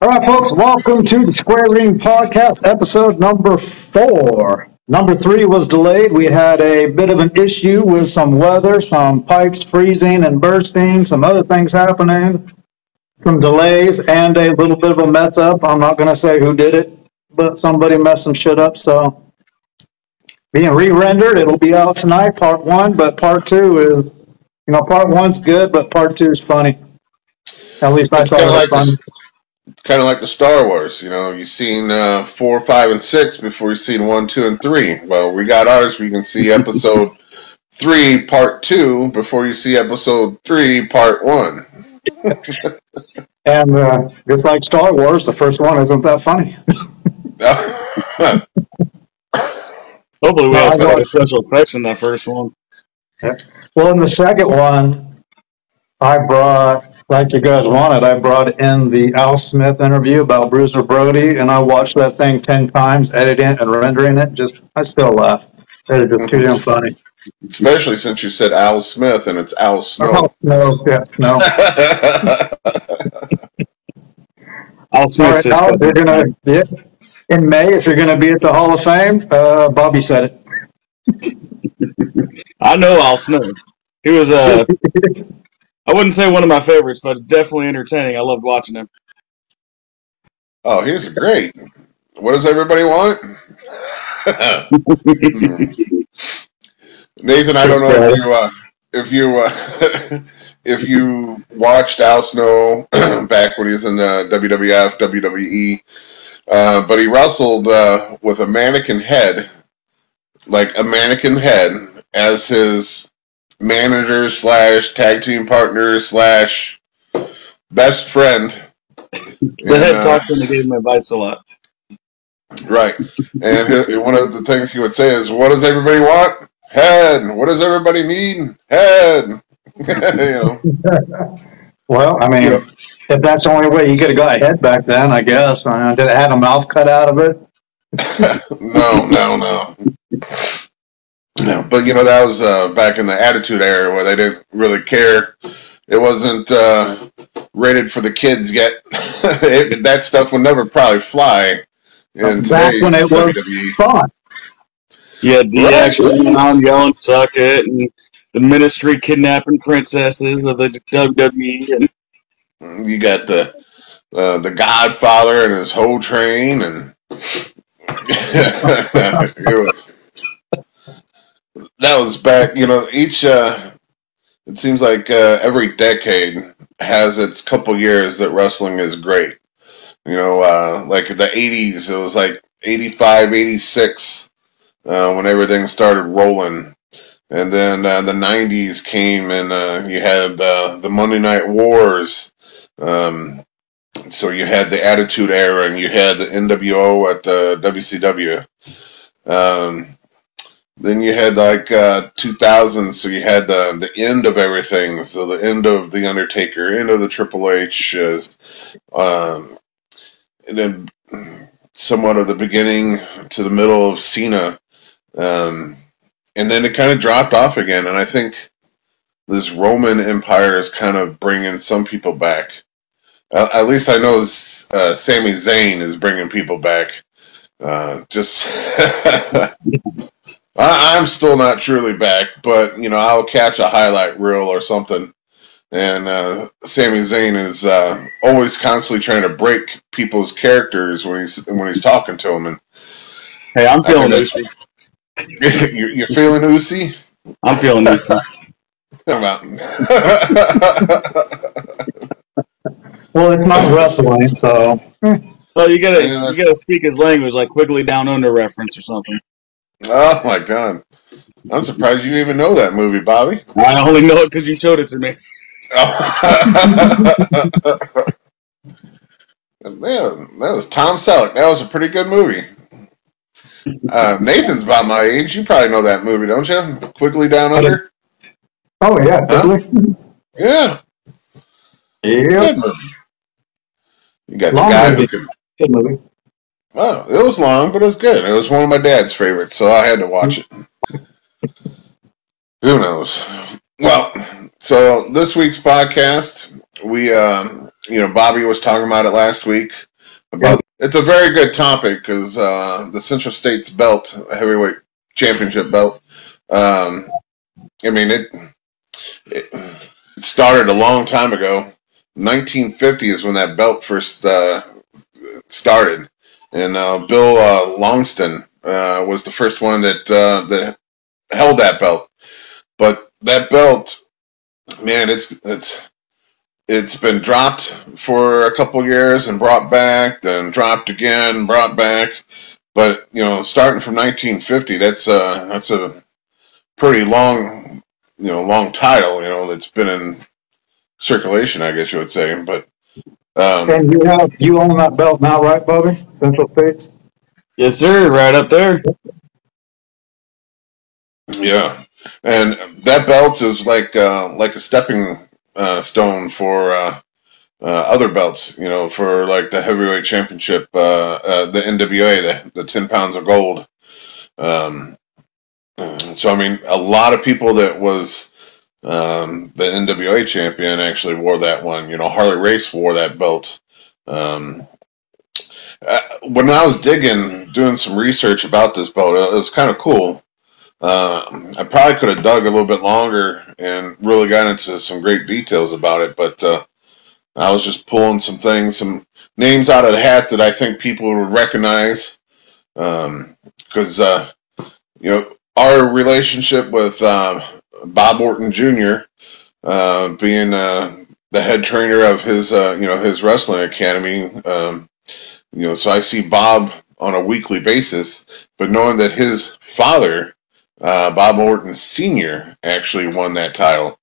All right, folks, welcome to the Square Ring Podcast, episode number 4. Number 3 was delayed. We had a bit of an issue with some weather, some pipes freezing and bursting, some other things happening, some delays, and a little bit of a mess up. I'm not going to say who did it, but somebody messed some shit up. So, being re-rendered, it'll be out tonight, part 1, but part 2 is, part 1's good, but part 2 is funny. At least I thought it was funny. Kind of like the Star Wars, you've seen 4, 5, and 6 before you've seen 1, 2, and 3. Well, we got ours. We can see episode 3, part 2 before you see episode 3, part 1. And just like Star Wars, the first one isn't that funny. Hopefully we also got special effects in that first one. Well, in the second one, I brought, like you guys wanted, I brought in the Al Smith interview about Bruiser Brody, and I watched that thing 10 times, editing it and rendering it. I still laugh. It's just too damn funny. Especially since you said Al Smith and it's Al Snow. Al Snow, yes, Snow. Al Smith. Right, Al, in May, if you're going to be at the Hall of Fame, Bobby said it. I know Al Snow. He was I wouldn't say one of my favorites, but definitely entertaining. I loved watching him. Oh, he's great. What does everybody want? Nathan, I don't know if you watched Al Snow back when he was in the WWF, WWE, but he wrestled with a mannequin head, as his manager / tag team partner / best friend. The head talked and he gave him advice a lot. Right. And one of the things he would say is, what does everybody want? Head. What does everybody need? Head. Well, I mean, if that's the only way you could have got a head back then, I guess. Did it have a mouth cut out of it? No. No, but that was back in the Attitude Era where they didn't really care. It wasn't rated for the kids yet. That stuff would never probably fly in back when it was fun. Yeah, DX running around yelling "suck it," and the Ministry kidnapping princesses of the WWE. And you got the Godfather and his whole train, and that was back, it seems like every decade has its couple years that wrestling is great. Like the 80s, it was like 85, 86 when everything started rolling. And then the 90s came and you had the Monday Night Wars. So you had the Attitude Era and you had the NWO at the WCW. Then you had 2000s, so you had the end of everything. So the end of the Undertaker, end of the Triple H, and then somewhat of the beginning to the middle of Cena, and then it kind of dropped off again. And I think this Roman Empire is kind of bringing some people back. At least I know Sami Zayn is bringing people back. I'm still not truly back, but I'll catch a highlight reel or something. And Sami Zayn is always constantly trying to break people's characters when he's talking to them. And hey, I'm feeling Uzi. You're feeling Uzi? I'm feeling Uzi. Well, it's not wrestling, so. Well, you gotta speak his language, like Quigley Down Under reference or something. Oh my God! I'm surprised you even know that movie, Bobby. I only know it because you showed it to me. Man, that was Tom Selleck. That was a pretty good movie. Nathan's about my age. You probably know that movie, don't you? Quigley Down Under. Oh yeah, Quigley. Yeah. Yeah. Good movie. You got long the guy movie. Who could. Good movie. Well, it was long, but it was good. It was one of my dad's favorites, so I had to watch it. Who knows? Well, So this week's podcast, we, Bobby was talking about it last week. It's a very good topic because the Central States belt, heavyweight championship belt. It started a long time ago. 1950 is when that belt first started, and Bill Longston was the first one that held that belt. But that belt, man, it's been dropped for a couple years and brought back, then dropped again, brought back. But starting from 1950, that's a pretty long title. That's been in circulation, I guess you would say. But and you own that belt now, right, Bobby? Central States. Yes, sir. Right up there. Yeah, and that belt is like a stepping stone for other belts. For like the heavyweight championship, the NWA, the 10 pounds of gold. So a lot of people that was the NWA champion actually wore that one. Harley Race wore that belt. When I was doing some research about this belt, it was kind of cool. I probably could have dug a little bit longer and really got into some great details about it, but I was just pulling some names out of the hat that I think people would recognize, because our relationship with Bob Orton Jr. Being the head trainer of his his wrestling academy, so I see Bob on a weekly basis, but knowing that his father, Bob Orton Sr., actually won that title,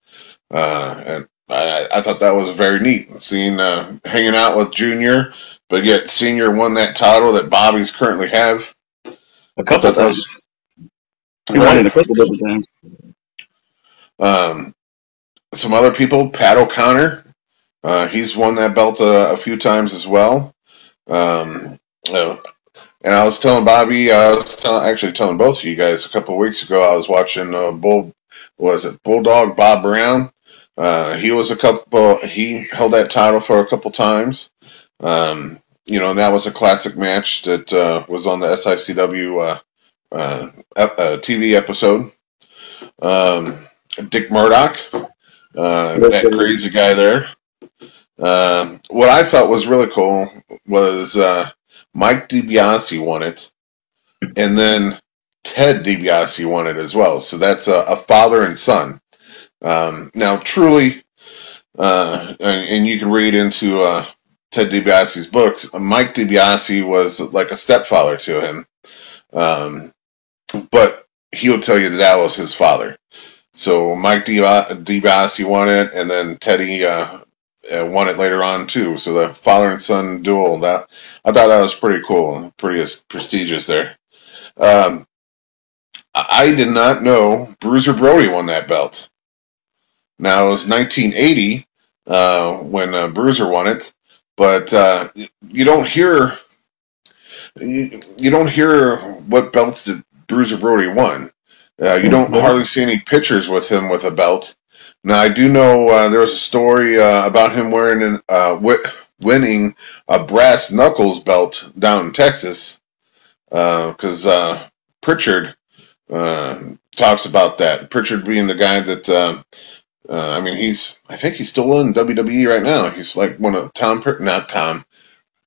and I thought that was very neat. Seeing hanging out with Junior, but yet Senior won that title that Bobby's currently have. A couple times. He won it a couple different times. Some other people, Pat O'Connor, he's won that belt a few times as well. And I was telling Bobby, actually telling both of you guys a couple of weeks ago, I was watching Bulldog Bob Brown. He held that title for a couple times. And that was a classic match that was on the SICW TV episode. Dick Murdoch, that crazy guy there. What I thought was really cool was Mike DiBiase won it, and then Ted DiBiase won it as well. So that's a father and son. Now, truly, and you can read into Ted DiBiase's books, Mike DiBiase was like a stepfather to him. But he'll tell you that was his father. So Mike DiBiase won it, and then Teddy won it later on too. So the father and son duel, I thought that was pretty cool, pretty prestigious there. I did not know Bruiser Brody won that belt. Now it was 1980 when Bruiser won it, but you don't hear what belts did Bruiser Brody won. You don't hardly see any pictures with him with a belt. Now, I do know there was a story about him winning a brass knuckles belt down in Texas, because Pritchard talks about that. Pritchard being the guy that, I think he's still in WWE right now. He's like one of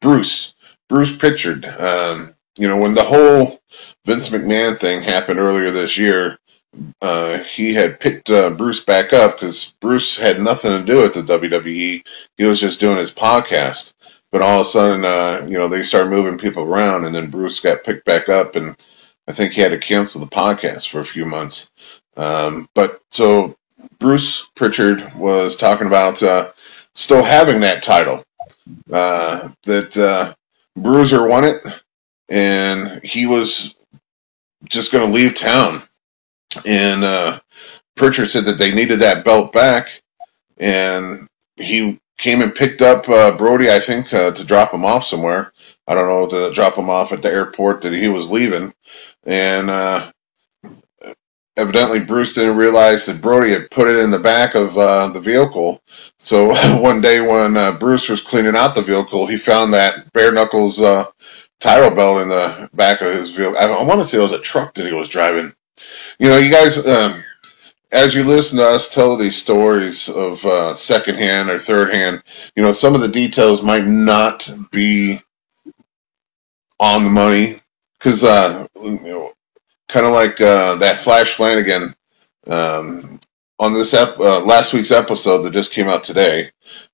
Bruce Pritchard. When the whole Vince McMahon thing happened earlier this year, he had picked Bruce back up because Bruce had nothing to do with the WWE. He was just doing his podcast. But all of a sudden, they started moving people around, and then Bruce got picked back up, and I think he had to cancel the podcast for a few months. But so Bruce Pritchard was talking about still having that title, that Bruiser won it, and he was just going to leave town. And Pritchard said that they needed that belt back, and he came and picked up Brody, I think, to drop him off somewhere. I don't know, to drop him off at the airport that he was leaving. And evidently Bruce didn't realize that Brody had put it in the back of the vehicle. So one day when Bruce was cleaning out the vehicle, he found that bare knuckles tire belt in the back of his vehicle. I want to say it was a truck that he was driving. You know, you guys, as you listen to us tell these stories of secondhand or third hand, you know, some of the details might not be on the money because, you know, kind of like that Flash Flanagan on this last week's episode that just came out today.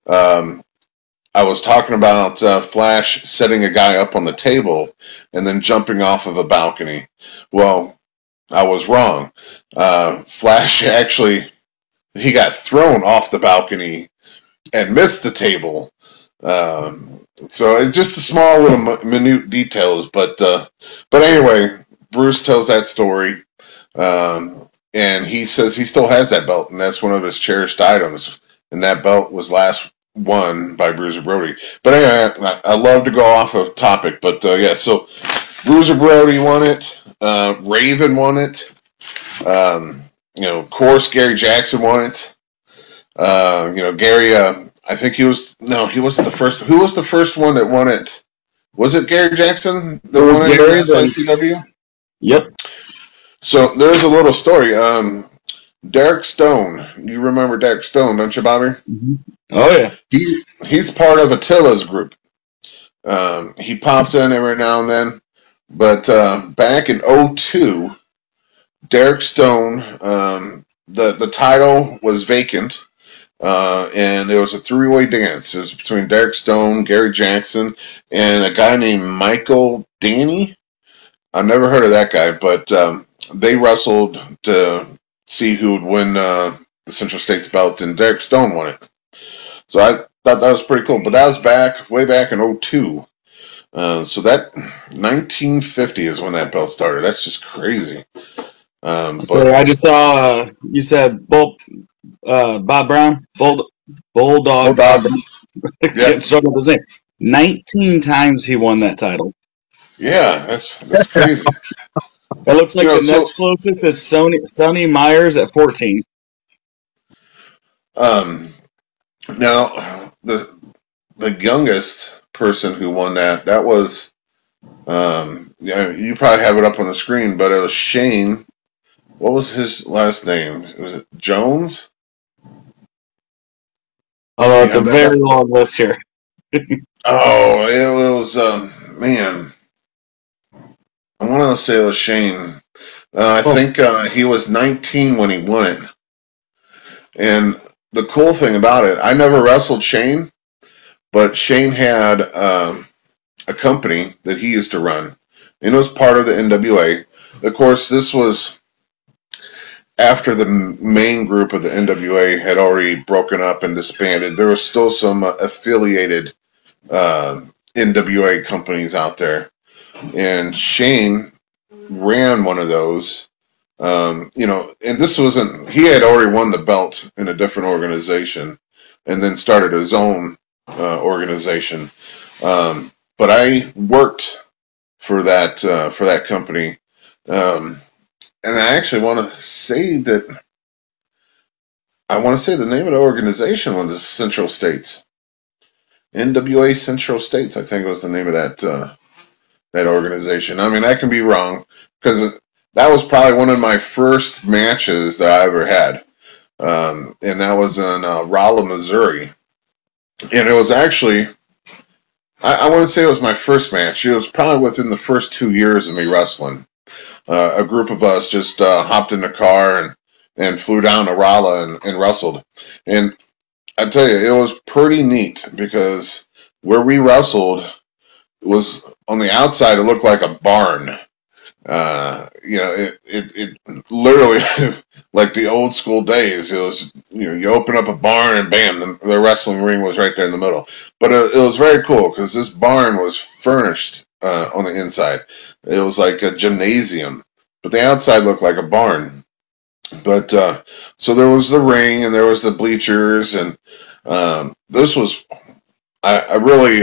I was talking about Flash setting a guy up on the table and then jumping off of a balcony. Well, I was wrong. Flash actually, he got thrown off the balcony and missed the table. So it's just a small little minute details, but anyway, Bruce tells that story, and he says he still has that belt, and that's one of his cherished items, and that belt was last won by Bruiser Brody. But anyway, I love to go off of topic, but yeah, so Bruiser Brody won it, Raven won it, you know, of course Gary Jackson won it, you know, Gary, I think he wasn't the first. Who was the first one that won it? Was it Gary Jackson that won it in SICW? Yep. So there's a little story. Derek Stone. You remember Derek Stone, don't you, Bobby? Mm-hmm. Oh, yeah. He's part of Attila's group. He pops in every now and then. But back in 2002, Derek Stone, the title was vacant. And it was a three-way dance. It was between Derek Stone, Gary Jackson, and a guy named Michael Danny. I've never heard of that guy, but they wrestled to see who would win the Central States belt, and Derek Stone won it. So I thought that was pretty cool. But that was way back in 2002. So that 1950 is when that belt started. That's just crazy. So I just saw you said Bob Brown, Bulldog Bob Brown. Yeah. Struggle with his name. 19 times he won that title. Yeah, that's crazy. It looks like the next closest is Sonny Myers at 14. Now the youngest person who won that was yeah, you probably have it up on the screen, but it was Shane. What was his last name? Was it Jones? Oh, it's a very long list here. Oh, it was man. I want to say it was Shane. I think he was 19 when he won it. And the cool thing about it, I never wrestled Shane, but Shane had a company that he used to run, and it was part of the NWA. Of course, this was after the main group of the NWA had already broken up and disbanded. There was still some affiliated NWA companies out there, and Shane ran one of those. You know, and this wasn't, he had already won the belt in a different organization and then started his own organization. But I worked for that company. And I actually want to say that the name of the organization was Central States. NWA Central States, I think was the name of that organization. I mean, I can be wrong because that was probably one of my first matches that I ever had. And that was in Rolla, Missouri. And it was actually, I wouldn't say it was my first match. It was probably within the first 2 years of me wrestling. A group of us just hopped in the car and flew down to Rolla and wrestled. And I tell you, it was pretty neat because where we wrestled was on the outside, it looked like a barn. You know, it literally, like the old school days, it was, you know, you open up a barn and bam, the wrestling ring was right there in the middle. But it was very cool because this barn was furnished on the inside. It was like a gymnasium, but the outside looked like a barn. But so there was the ring and there was the bleachers, and this was, I really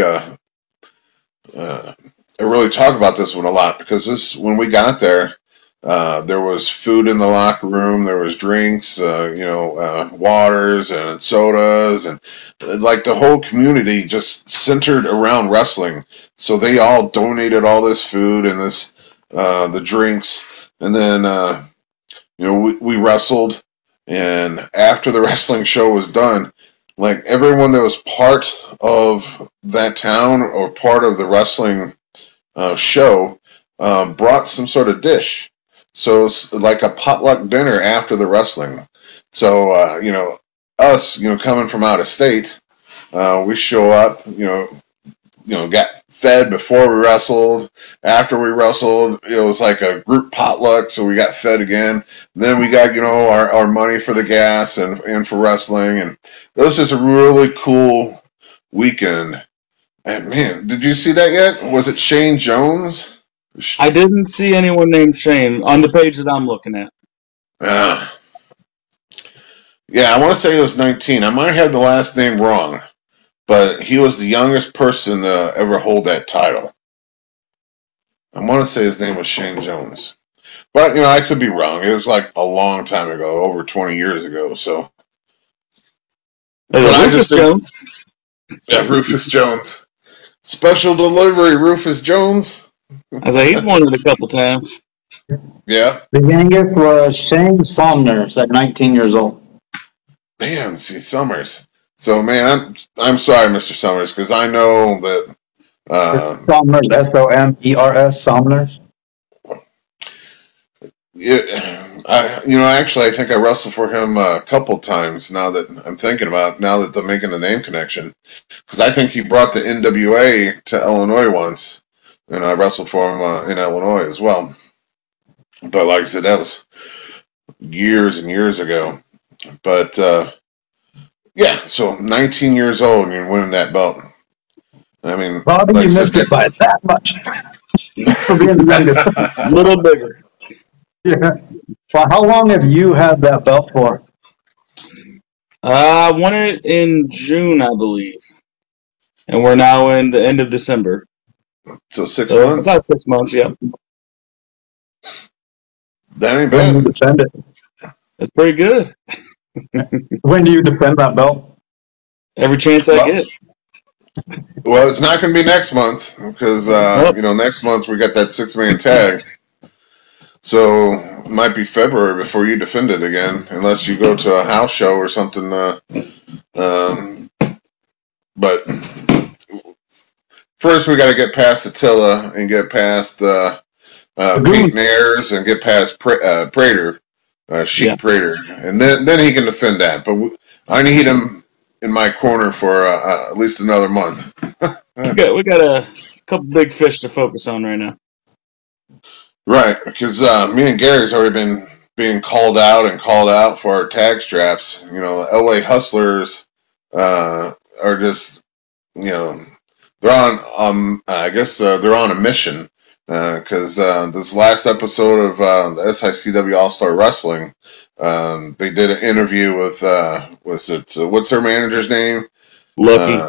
talk about this one a lot because when we got there, There was food in the locker room. There was drinks, waters and sodas, and like the whole community just centered around wrestling. So they all donated all this food and the drinks, and then we wrestled. And after the wrestling show was done, like everyone that was part of that town or part of the wrestling show brought some sort of dish. So it's like a potluck dinner after the wrestling. So, us, coming from out of state, we show up, got fed before we wrestled. After we wrestled, it was like a group potluck, so we got fed again. Then we got, our money for the gas and for wrestling. And it was just a really cool weekend. And man, did you see that yet? Was it Shane Jones? I didn't see anyone named Shane on the page that I'm looking at. Yeah, I want to say he was 19. I might have the last name wrong, but he was the youngest person to ever hold that title. I want to say his name was Shane Jones. But, I could be wrong. It was like a long time ago, over 20 years ago, so. Rufus Jones. Yeah, Rufus Jones. Special delivery, Rufus Jones. As he's won it a couple times. Yeah. The youngest was Shane Somers at 19 years old. Man, see, Summers. So, man, I'm sorry, Mr. Summers, because I know that. Somers, S-O-M-E-R-S, Somers. Actually, I think I wrestled for him a couple times now that I'm thinking about it, now that they're making the name connection. Because I think he brought the NWA to Illinois once, and I wrestled for him in Illinois as well. But like I said, that was years and years ago. But, yeah, so 19 years old and you're winning that belt. I mean, Bobby, like you missed it by that much. For being the youngest. A little bigger. Yeah. Well, how long have you had that belt for? I won it in June, I believe. And we're now in the end of December. So 6 months? About 6 months, yeah. That ain't When do you bad. defend it? That's pretty good. When do you defend that belt? Every chance I get. Well, it's not going to be next month because, next month we got that 6-man tag. So it might be February before you defend it again, unless you go to a house show or something. But first we got to get past Attila and get past Pete Nares and get past Prater, Sheik Prater, and then he can defend that. But I need him in my corner for at least another month. We got a couple big fish to focus on right now. Right, because me and Gary's already been being called out for our tag straps. LA Hustlers are just, they're on. I guess they're on a mission because this last episode of the SICW All Star Wrestling, they did an interview with what's their manager's name? Lucky.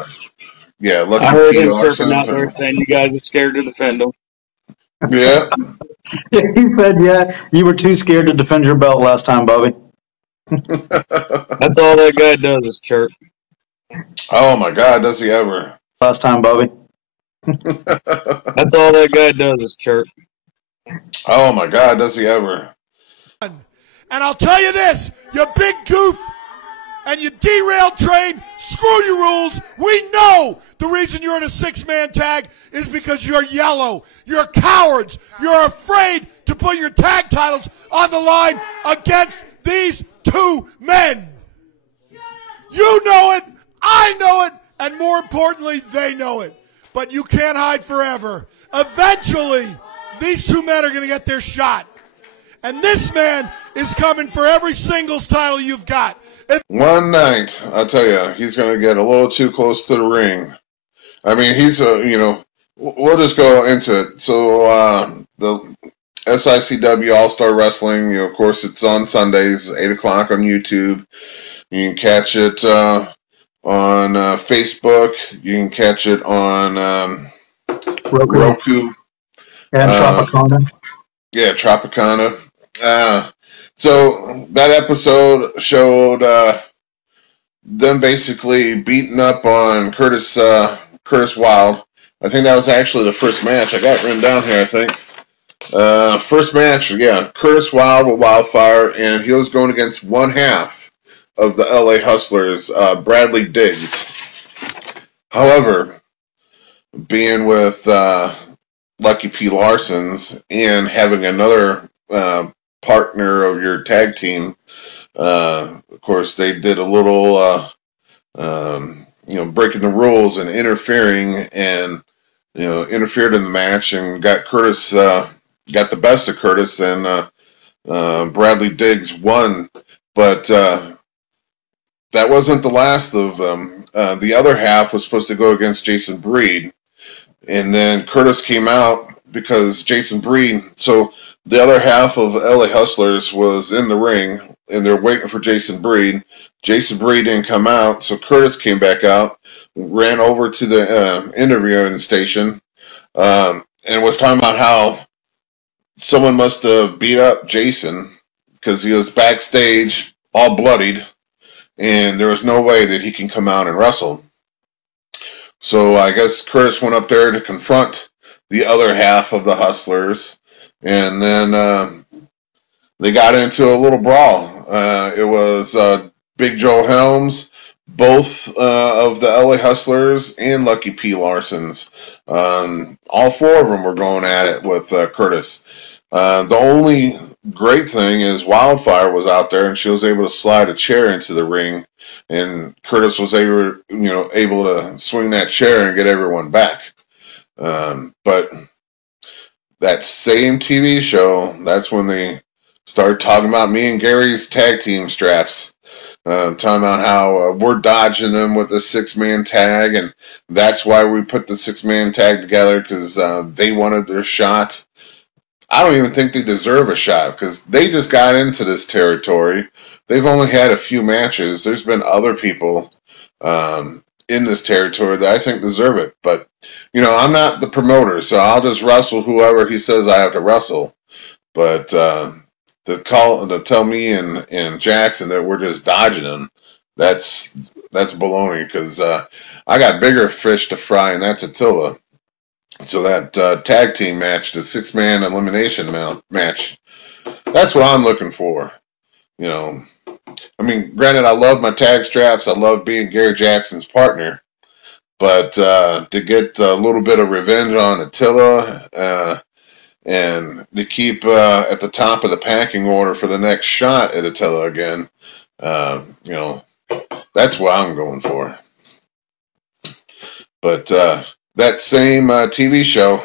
Yeah, Lucky. I heard P. him Larson, chirping out there saying you guys are scared to defend them. Yeah. He said, yeah, you were too scared to defend your belt last time, Bobby. That's all that guy does is chirp. Oh, my God, does he ever. Last time, Bobby. That's all that guy does is chirp. Oh, my God, does he ever. And I'll tell you this, you big goof, and you derailed train, screw your rules. We know the reason you're in a 6-man tag is because you're yellow. You're cowards. You're afraid to put your tag titles on the line against these 2 men. You know it, I know it, and more importantly, they know it. But you can't hide forever. Eventually, these 2 men are going to get their shot. And this man is coming for every singles title you've got. One night, I'll tell you, he's going to get a little too close to the ring. I mean, he's we'll just go into it. So, the SICW All-Star Wrestling, of course, it's on Sundays, 8 o'clock on YouTube. You can catch it on Facebook. You can catch it on Roku. And Tropicana. Yeah, Tropicana. So that episode showed them basically beating up on Curtis Wild. I think that was actually the first match. I got it written down here, I think. First match, yeah, Curtis Wild with Wildfire, and he was going against one half of the LA Hustlers, Bradley Diggs. However, being with Lucky P. Larson's and having another partner of your tag team, of course, they did a little, breaking the rules and interfering, and interfered in the match and got Curtis, got the best of Curtis, and Bradley Diggs won. But that wasn't the last of them. The other half was supposed to go against Jason Breed, and then Curtis came out because Jason Breed. So the other half of LA Hustlers was in the ring, and they're waiting for Jason Breed. Jason Breed didn't come out, so Curtis came back out, ran over to the interviewing station, and was talking about how someone must have beat up Jason because he was backstage all bloodied, and there was no way that he can come out and wrestle. So I guess Curtis went up there to confront the other half of the Hustlers, and then they got into a little brawl. It was Big Joe Helms, both of the LA Hustlers, and Lucky P. Larson's. All four of them were going at it with Curtis. The only great thing is Wildfire was out there, and she was able to slide a chair into the ring, and Curtis was able to swing that chair and get everyone back. But that same TV show, that's when they started talking about me and Gary's tag team straps. Talking about how we're dodging them with the 6-man tag, and that's why we put the 6-man tag together, because they wanted their shot. I don't even think they deserve a shot, because they just got into this territory. They've only had a few matches. There's been other people in this territory that I think deserve it. But, I'm not the promoter, so I'll just wrestle whoever he says I have to wrestle. But to tell me and Jackson that we're just dodging them, that's baloney, because I got bigger fish to fry, and that's Attila. So that tag team match, the 6-man elimination match, that's what I'm looking for. Granted, I love my tag straps. I love being Gary Jackson's partner. But to get a little bit of revenge on Attila, and to keep at the top of the packing order for the next shot at Attila again, that's what I'm going for. But that same TV show,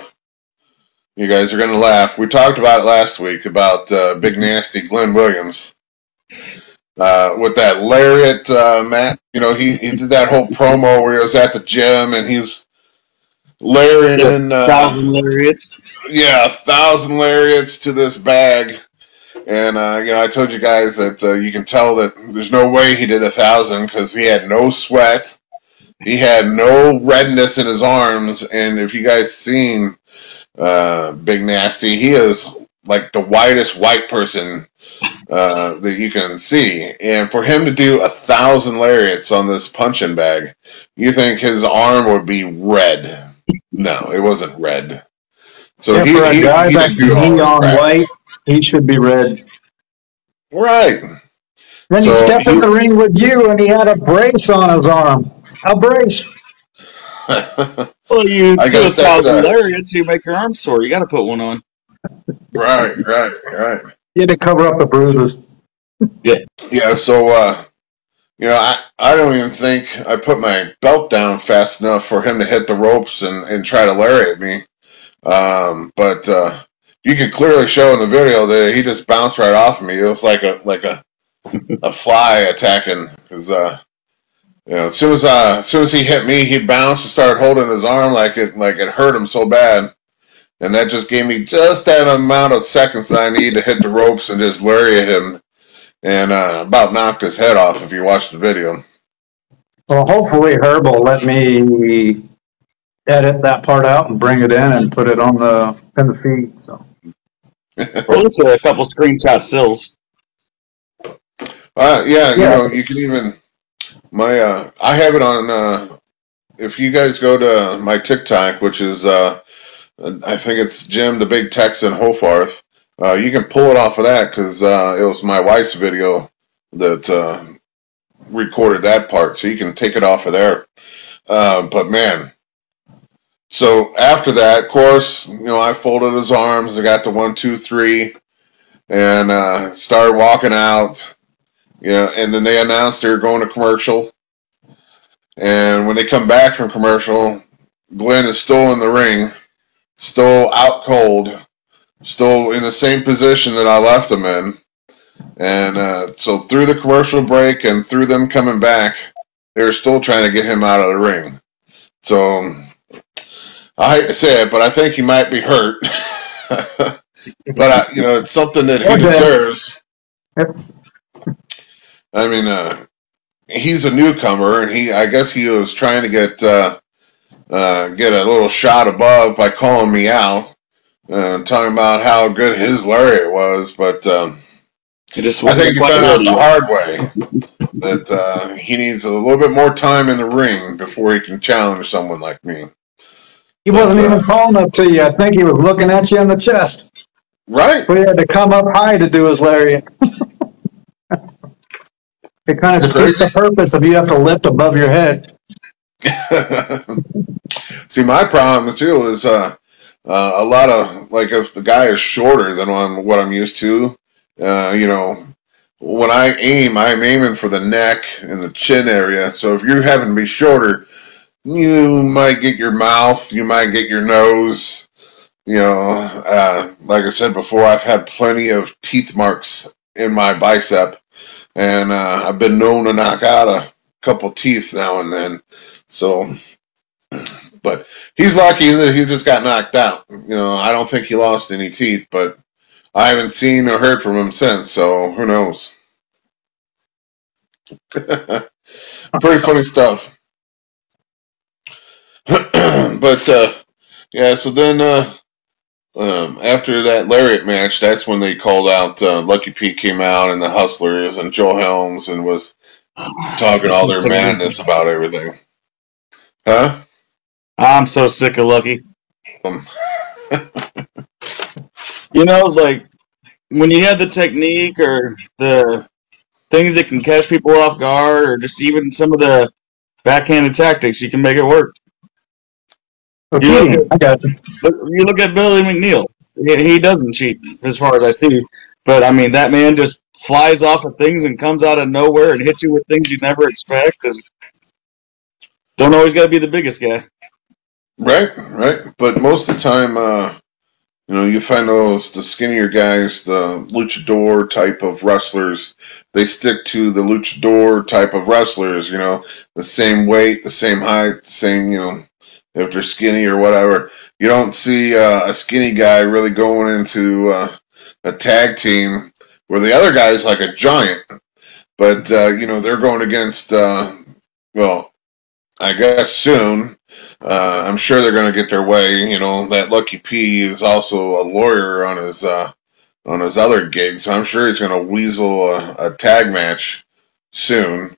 you guys are going to laugh. We talked about it last week about Big Nasty Glenn Williams with that lariat match. He did that whole promo where he was at the gym and he was lariating 1,000 lariats. Yeah, 1,000 lariats to this bag. And I told you guys that you can tell that there's no way he did 1,000 because he had no sweat. He had no redness in his arms, and if you guys seen Big Nasty, he is like the whitest white person that you can see. And for him to do 1,000 lariats on this punching bag, you think his arm would be red? No, it wasn't red. So yeah, for a guy that's neon white, he should be red. Right. Then he stepped in the ring with you, and he had a brace on his arm. A brace. Well, you do 1,000 lariats, you make your arm sore. You got to put one on. Right. You had to cover up the bruises. Yeah. So, I don't even think I put my belt down fast enough for him to hit the ropes and try to lariat me. But you can clearly show in the video that he just bounced right off of me. It was like a fly attacking, because as soon as he hit me, he bounced and started holding his arm like it hurt him so bad, and that just gave me just that amount of seconds that I need to hit the ropes and just lariat him, and about knocked his head off. If you watch the video. Well, hopefully Herb will let me edit that part out and bring it in and put it in the feed. So. Or at least a couple screenshot stills. Yeah, you know, you can even I have it on. If you guys go to my TikTok, which is I think it's Jim the Big Texan Hoffarth, you can pull it off of that because it was my wife's video that recorded that part, so you can take it off of there. But man, so after that, of course, you know, I folded his arms. I got the 1, 2, 3, and started walking out. Yeah, and then they announced they were going to commercial. And when they come back from commercial, Glenn is still in the ring, still out cold, still in the same position that I left him in. And so through the commercial break and through them coming back, they were still trying to get him out of the ring. So I hate to say it, but I think he might be hurt. But, you know, it's something that he deserves. I mean, he's a newcomer, and I guess he was trying to get a little shot above by calling me out and talking about how good his lariat was. But I think he found out the hard way that he needs a little bit more time in the ring before he can challenge someone like me. He wasn't even tall enough to you. I think he was looking at you in the chest. Right. So he had to come up high to do his lariat. It kind of defeats the purpose of you have to lift above your head. See, my problem too is a lot of, like, if the guy is shorter than what I'm used to, you know, when I aim, I'm aiming for the neck and the chin area. So if you're having to be shorter, you might get your mouth, you might get your nose. You know, like I said before, I've had plenty of teeth marks in my bicep. And I've been known to knock out a couple teeth now and then. So, but he's lucky that he just got knocked out. You know, I don't think he lost any teeth, but I haven't seen or heard from him since. So who knows? Pretty funny stuff. But yeah, so then after that lariat match, that's when they called out Lucky Pete came out and the Hustlers and Joe Helms and was talking all their madness about everything. Huh? I'm so sick of Lucky. You know, like, when you have the technique or the things that can catch people off guard or just even some of the backhanded tactics, you can make it work. You look at Billy McNeil. He doesn't cheat as far as I see. But, I mean, that man just flies off of things and comes out of nowhere and hits you with things you never expect. And don't always got to be the biggest guy. Right. But most of the time, you know, you find the skinnier guys, the luchador type of wrestlers, they stick to the luchador type of wrestlers, you know, the same weight, the same height, the same, you know, if they're skinny or whatever. You don't see a skinny guy really going into a tag team where the other guy's like a giant. But, you know, they're going against, well, I guess soon. I'm sure they're going to get their way. You know, that Lucky P is also a lawyer on his other gigs. So I'm sure he's going to weasel a tag match soon.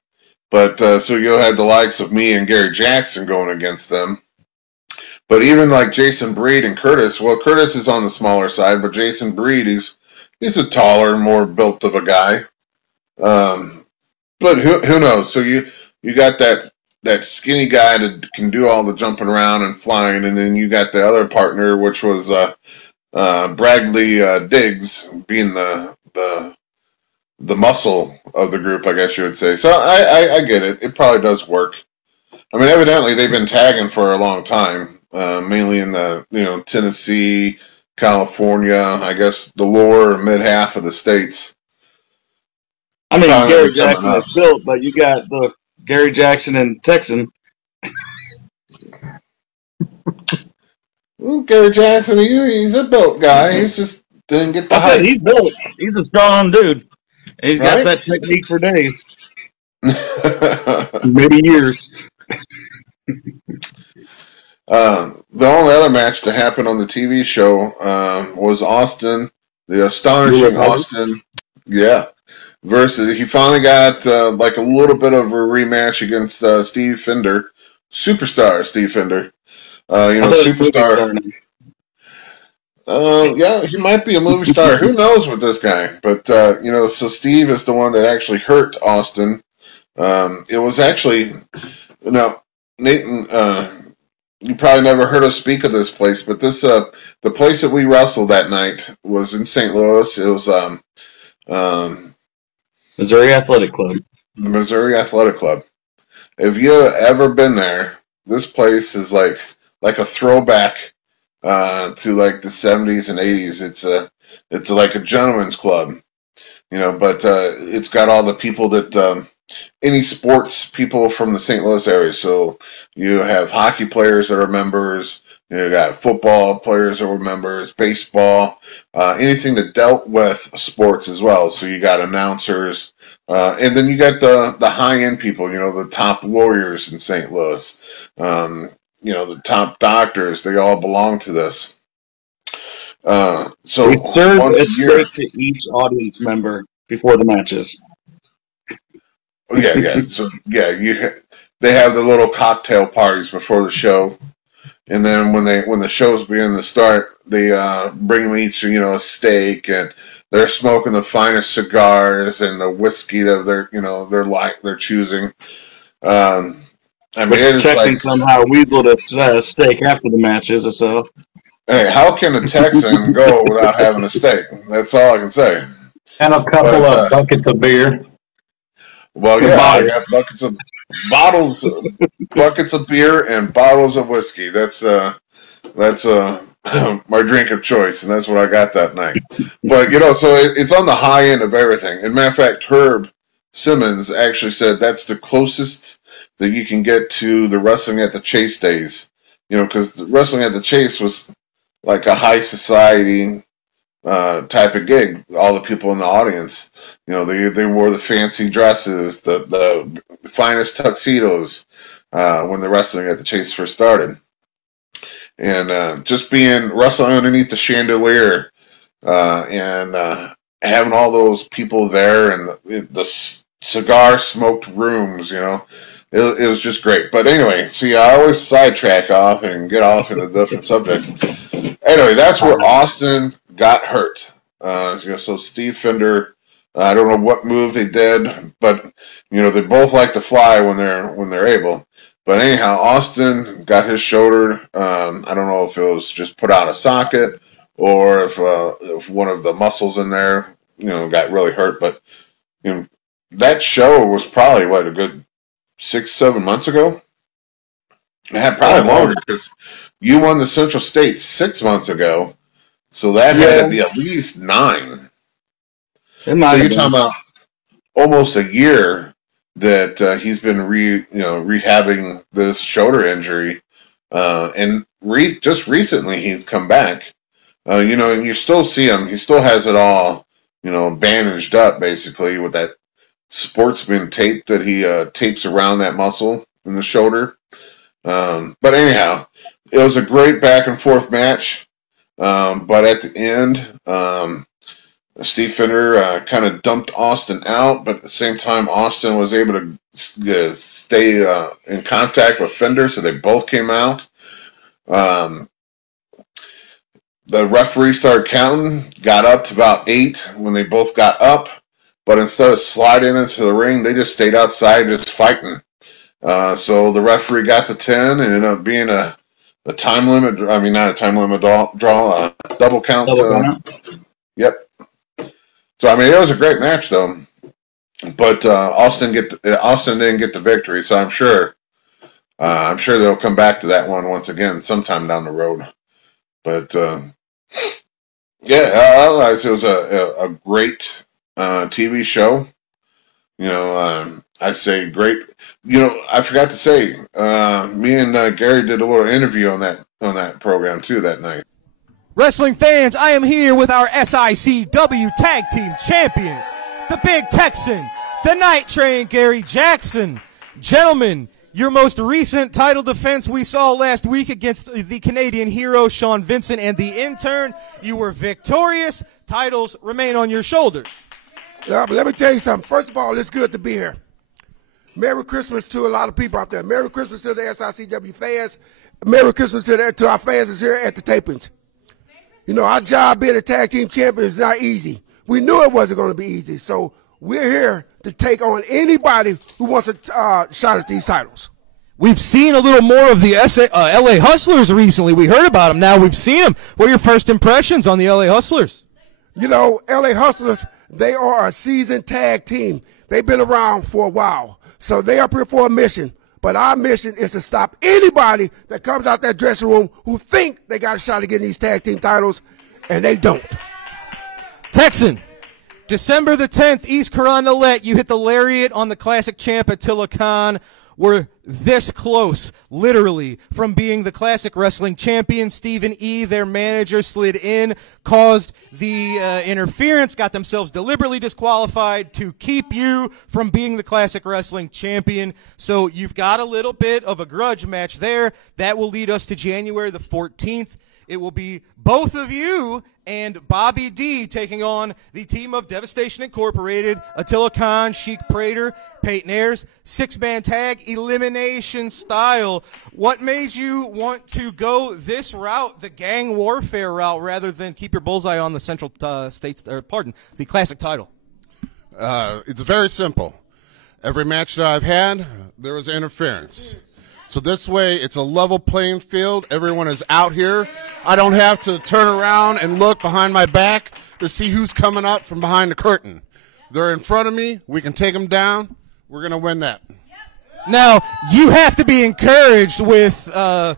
But so you'll have the likes of me and Gary Jackson going against them. But even like Jason Breed and Curtis, well, Curtis is on the smaller side, but Jason Breed, he's a taller, more built of a guy. But who knows? So you got that skinny guy that can do all the jumping around and flying, and then you got the other partner, which was Bradley Diggs, being the muscle of the group, I guess you would say. So I get it. It probably does work. I mean, evidently they've been tagging for a long time, mainly in the Tennessee, California, I guess the lower mid half of the states. I mean, Gary Jackson is built, but you got the Gary Jackson and Texan. Well, Gary Jackson, he's a built guy. He's just didn't get the height. He's built. He's a strong dude. He's got that technique for days. Maybe years. The only other match to happen on the TV show was Austin The astonishing Austin, versus he finally got like a little bit of a rematch against Steve Fender, superstar Steve Fender. Superstar. He might be a movie star. Who knows with this guy? But so Steve is the one that actually hurt Austin. It was actually, Nathan. You probably never heard us speak of this place, but this the place that we wrestled that night was in St. Louis. It was Missouri Athletic Club. The Missouri Athletic Club. If you ever been there, this place is like a throwback to like the 70s and 80s. It's like a gentleman's club, but it's got all the people that any sports people from the St. Louis area. So you have hockey players that are members. You got football players that were members, baseball, anything that dealt with sports as well. So you got announcers, and then you got the high-end people, the top lawyers in St. Louis, the top doctors. They all belong to this. So we serve a steak to each audience member before the matches. Yeah. So, they have the little cocktail parties before the show. And then when the show's beginning to start, they bring them each, a steak, and they're smoking the finest cigars and the whiskey that they're choosing. Texan somehow weaseled a steak after the matches, so. Hey, how can a Texan go without having a steak? That's all I can say. And a couple of buckets of beer. Well, I got buckets of beer and bottles of whiskey. That's my drink of choice, and that's what I got that night. But so it's on the high end of everything. And matter of fact, Herb Simmons actually said that's the closest that you can get to the Wrestling at the Chase days. Because the Wrestling at the Chase was like a high society type of gig. All the people in the audience, they wore the fancy dresses, the finest tuxedos when the Wrestling at the Chase first started, and just wrestling underneath the chandelier and having all those people there and the cigar smoked rooms, it was just great. But anyway, see, I always sidetrack off and get off into different subjects. Anyway, that's where Austin got hurt. So Steve Fender, I don't know what move they did, but they both like to fly when they're able. But anyhow, Austin got his shoulder. I don't know if it was just put out of socket or if one of the muscles in there, got really hurt. But that show was probably a good 6-7 months ago. It had probably longer because you won the Central States 6 months ago. So that had to be at least 9. So you're talking about almost a year that he's been rehabbing this shoulder injury, and just recently he's come back. And you still see him. He still has it all, bandaged up basically with that sportsman tape that he tapes around that muscle in the shoulder. But anyhow, it was a great back and forth match. But at the end, Steve Fender kind of dumped Austin out, but at the same time, Austin was able to stay in contact with Fender, so they both came out. The referee started counting, got up to about 8 when they both got up, but instead of sliding into the ring, they just stayed outside just fighting. So the referee got to 10 and ended up being a time limit. I mean, not a time limit draw, a double count. Yep. So I mean, it was a great match though, but Austin didn't get the victory. So I'm sure they'll come back to that one once again sometime down the road. But otherwise it was a great TV show. I say great. I forgot to say, me and Gary did a little interview on that program too that night. Wrestling fans, I am here with our SICW Tag Team Champions, the Big Texan, the Night Train Gary Jackson. Gentlemen, Your most recent title defense we saw last week against the Canadian hero, Sean Vincent, and the intern. You were victorious. Titles remain on your shoulders. Yeah, but let me tell you something. First of all, it's good to be here. Merry Christmas to a lot of people out there. Merry Christmas to the SICW fans. Merry Christmas to our fans that's here at the tapings. You know, our job being a tag team champion is not easy. We knew it wasn't going to be easy, so we're here to take on anybody who wants a shot at these titles. We've seen a little more of the LA Hustlers recently. We heard about them. Now we've seen them. What are your first impressions on the LA Hustlers? You know, LA Hustlers, they are a seasoned tag team. They've been around for a while, so they are up here for a mission. But our mission is to stop anybody that comes out that dressing room who think they got a shot at getting these tag team titles, and they don't. Texan, December the 10th, East Carondelet, you hit the lariat on the classic champ Attila Khan. We're this close, literally, from being the classic wrestling champion. Stephen E., their manager, slid in, caused the interference, got themselves deliberately disqualified to keep you from being the classic wrestling champion. So you've got a little bit of a grudge match there. That will lead us to January the 14th. It will be both of you and Bobby D taking on the team of Devastation Incorporated, Attila Khan, Sheik Prater, Peyton Ayers, six-man tag, elimination style. What made you want to go this route, the gang warfare route, rather than keep your bullseye on the Central States, the classic title? It's very simple. Every match that I've had, there was interference. So this way, it's a level playing field. Everyone is out here. I don't have to turn around and look behind my back to see who's coming up from behind the curtain. They're in front of me. We can take them down. We're going to win that. Now, you have to be encouraged with the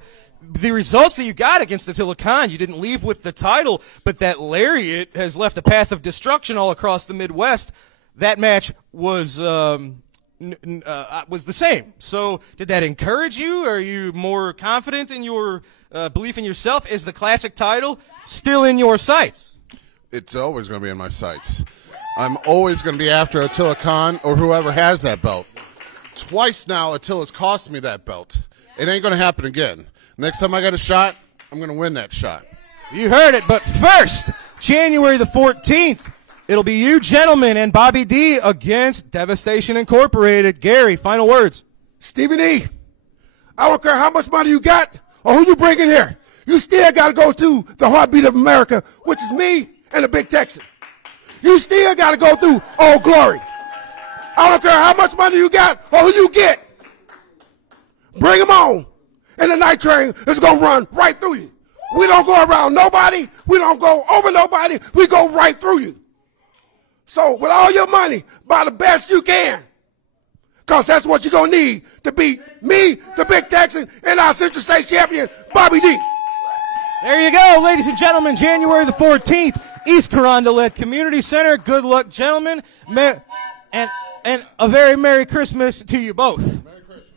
results that you got against Attila Khan. You didn't leave with the title, but that lariat has left a path of destruction all across the Midwest. That match was the same. So did that encourage you? Are you more confident in your belief in yourself? Is the classic title still in your sights? It's always going to be in my sights. I'm always going to be after Attila Khan or whoever has that belt. Twice now Attila's cost me that belt. It ain't going to happen again. Next time I got a shot, I'm going to win that shot. You heard it, but first, January the 14th, it'll be you, gentlemen, and Bobby D against Devastation Incorporated. Gary, final words. Stephen E., I don't care how much money you got or who you bring in here. You still got to go through the heartbeat of America, which is me and the Big Texan. You still got to go through Old Glory. I don't care how much money you got or who you get. Bring them on. And the night train is going to run right through you. We don't go around nobody. We don't go over nobody. We go right through you. So with all your money, buy the best you can. Because that's what you're going to need to beat me, the Big Texan, and our Central State champion, Bobby D. There you go, ladies and gentlemen, January the 14th, East Carondelet Community Center. Good luck, gentlemen. And a very Merry Christmas to you both. Merry Christmas.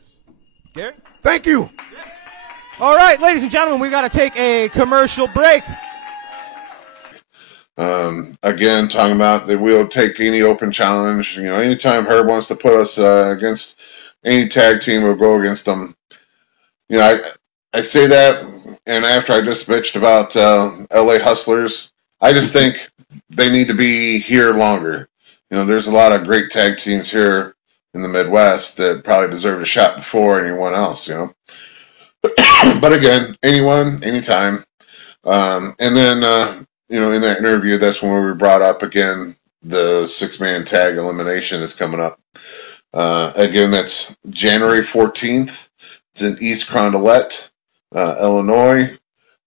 Gary? Thank you. All right, ladies and gentlemen, we've got to take a commercial break. Again, talking about that we'll take any open challenge. You know, anytime Herb wants to put us against any tag team, we'll go against them. You know, I say that, and after I just bitched about LA Hustlers, I just think they need to be here longer. You know, there's a lot of great tag teams here in the Midwest that probably deserve a shot before anyone else, you know. But again, anyone, anytime. And then, you know, in that interview, that's when we were brought up again, the six-man tag elimination is coming up. Again, that's January 14th. It's in East Carondelet, Illinois.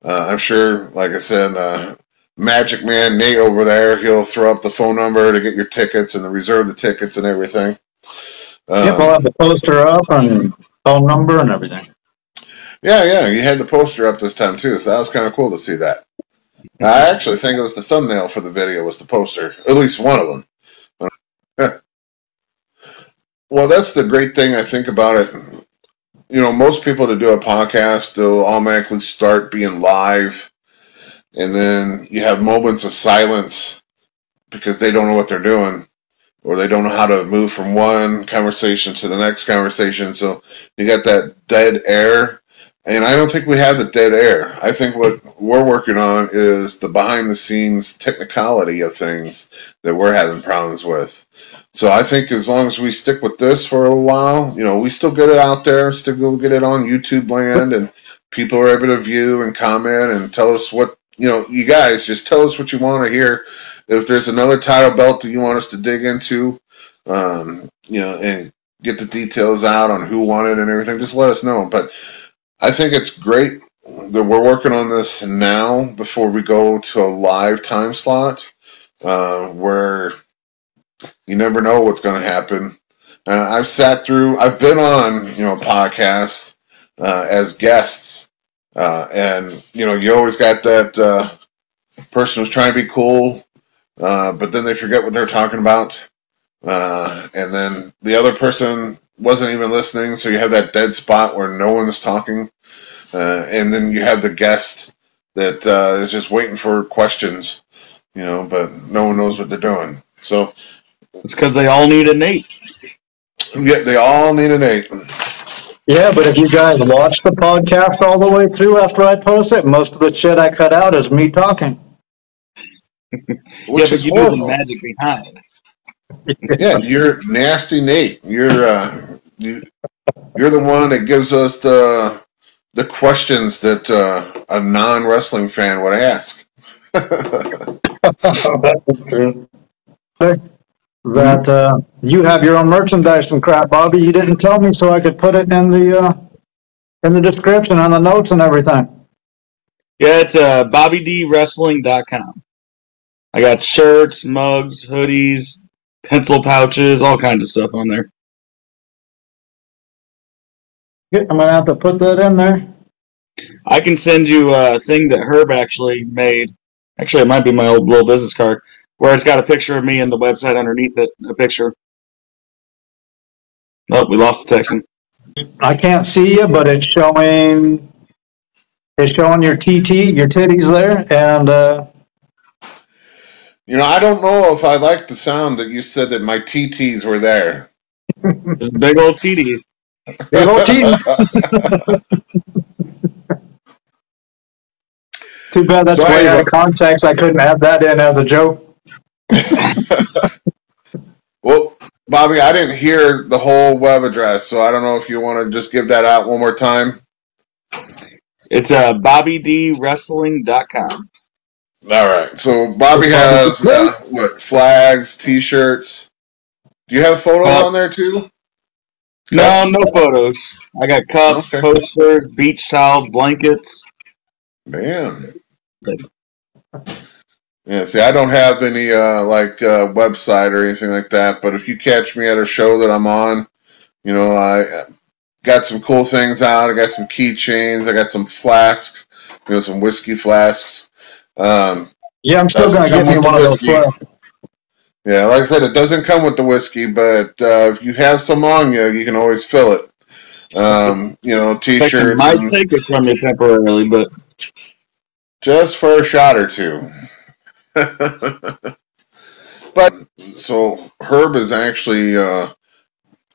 I'm sure, like I said, Magic Man Nate over there, he'll throw up the phone number to get your tickets and to reserve the tickets and everything. Yep, we'll have the poster up and phone number and everything. Yeah, you had the poster up this time too, so that was kind of cool to see that. I actually think it was the thumbnail for the video was the poster, at least one of them. Well, that's the great thing I think about it. You know, most people that do a podcast, they'll automatically start being live, and then you have moments of silence because they don't know what they're doing. or they don't know how to move from one conversation to the next conversation. So you got that dead air. And I don't think we have the dead air. I think what we're working on is the behind-the-scenes technicality of things that we're having problems with. So I think as long as we stick with this for a while, we still get it out there, still get it on YouTube land, and people are able to view and comment and tell us what, you guys just tell us what you want to hear. If there's another title belt that you want us to dig into, and get the details out on who won it and everything, just let us know. But I think it's great that we're working on this now before we go to a live time slot, where you never know what's going to happen. I've been on, podcasts as guests, and you always got that person who's trying to be cool, but then they forget what they're talking about, and then the other person wasn't even listening, so you have that dead spot where no one is talking, and then you have the guest that is just waiting for questions, but no one knows what they're doing. So it's because they all need a Nate. Yeah, they all need a Nate. Yeah, but if you guys watch the podcast all the way through after I post it, most of the shit I cut out is me talking. But you do the magic behind. Yeah, you're nasty Nate. You're the one that gives us the questions that a non-wrestling fan would ask. That's true. That you have your own merchandise and crap, Bobby. You didn't tell me, so I could put it in the description on the notes and everything. Yeah, it's BobbyDWrestling.com. I got shirts, mugs, hoodies, pencil pouches, all kinds of stuff on there. Yeah, I'm gonna have to put that in there. I can send you a thing that Herb actually made. Actually, it might be my old little business card, where it's got a picture of me and the website underneath it, a picture. Oh, we lost the Texan. I can't see you, but it's showing your titties there, and I don't know if I like the sound that you said that my TTs were there. There's a big old TD. Big old titties. Too bad that's way out of context. I couldn't have that in as a joke. Well, Bobby, I didn't hear the whole web address, so I don't know if you want to just give that out one more time. It's BobbyDWrestling.com. All right. So Bobby has flags, T-shirts. Do you have photos on there too? No photos. I got cups, posters, beach towels, blankets. Man. Yeah, see, I don't have any website or anything like that, but if you catch me at a show that I'm on, I got some cool things out. I got some keychains. I got some flasks, some whiskey flasks. Yeah, I'm still going to get me one of those flasks. Yeah, like I said, it doesn't come with the whiskey, but if you have some on you, you can always fill it. T-shirts. I might take it from you temporarily, but just for a shot or two. But so Herb is actually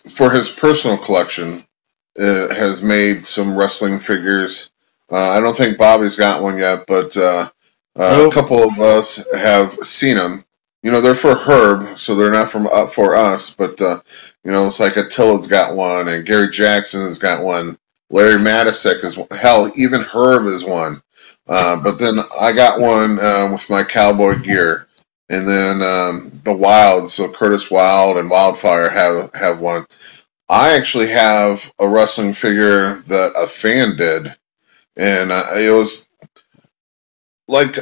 for his personal collection has made some wrestling figures. I don't think Bobby's got one yet, but a couple of us have seen them. They're for Herb, so they're not for us. But it's like Attila's got one, and Gary Jackson has got one. Larry Matysek is hell. Even Herb is one. But then I got one with my cowboy gear, and then the Wilds, so Curtis Wild and Wildfire have one. I actually have a wrestling figure that a fan did, and it was like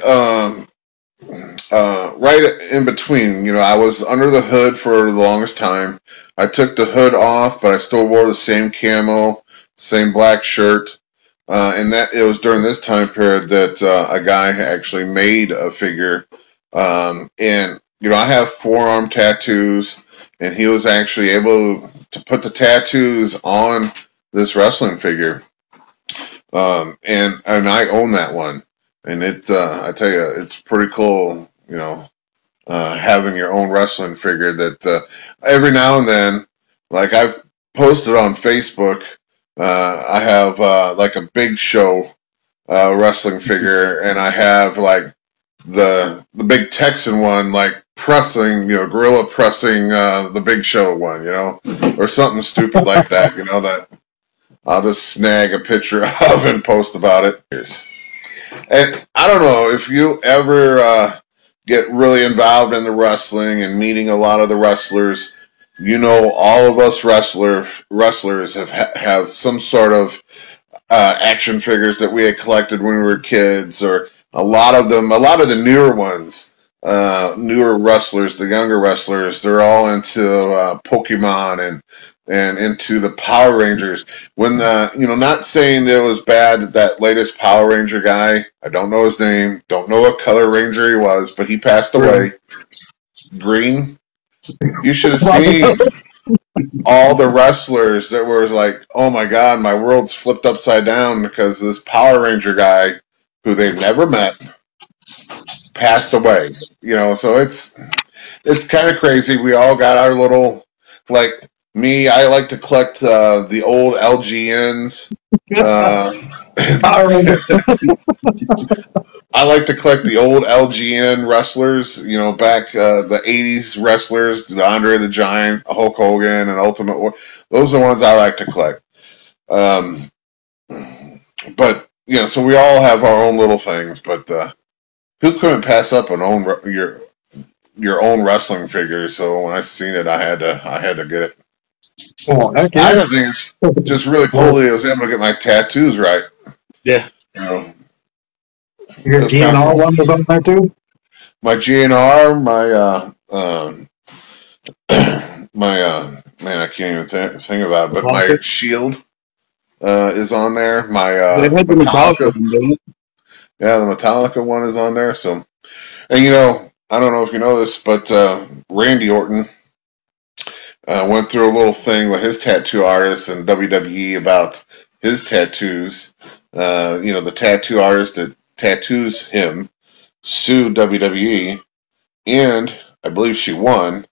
right in between. I was under the hood for the longest time. I took the hood off, but I still wore the same camo, same black shirt. And that it was during this time period that a guy actually made a figure. And I have forearm tattoos, and he was actually able to put the tattoos on this wrestling figure. And I own that one, and I tell you, it's pretty cool. having your own wrestling figure. That every now and then, like I've posted on Facebook, I have like a Big Show wrestling figure, and I have like the big Texan one, like pressing, gorilla pressing the Big Show one, or something stupid like that, that I'll just snag a picture of and post about it. And I don't know if you ever get really involved in the wrestling and meeting a lot of the wrestlers. All of us wrestlers have some sort of action figures that we had collected when we were kids, or a lot of the newer ones, newer wrestlers, the younger wrestlers, they're all into Pokemon and into the Power Rangers. When not saying that it was bad that latest Power Ranger guy, I don't know his name, don't know what color Ranger he was, but he passed away. Green. You should have seen all the wrestlers that were like, oh my God, my world's flipped upside down because this Power Ranger guy, who they've never met, passed away. So it's kind of crazy. We all got our little, like me, I like to collect the old LGNs. I like to collect the old LGN wrestlers, back the 80s wrestlers, the Andre the Giant, Hulk Hogan, and Ultimate War. Those are the ones I like to collect. But, so we all have our own little things, but who couldn't pass up your own wrestling figure? So when I seen it, I had to get it. Oh, heck yeah. I think it's just really cool that I was able to get my tattoos right. Yeah. Your GNR one was on there too? My GNR, man, I can't even think about it, but my shield is on there. My Metallica, yeah, the Metallica one is on there. So, and I don't know if you know this, but Randy Orton went through a little thing with his tattoo artist and WWE about his tattoos. The tattoo artist that tattoos him sued WWE, and I believe she won,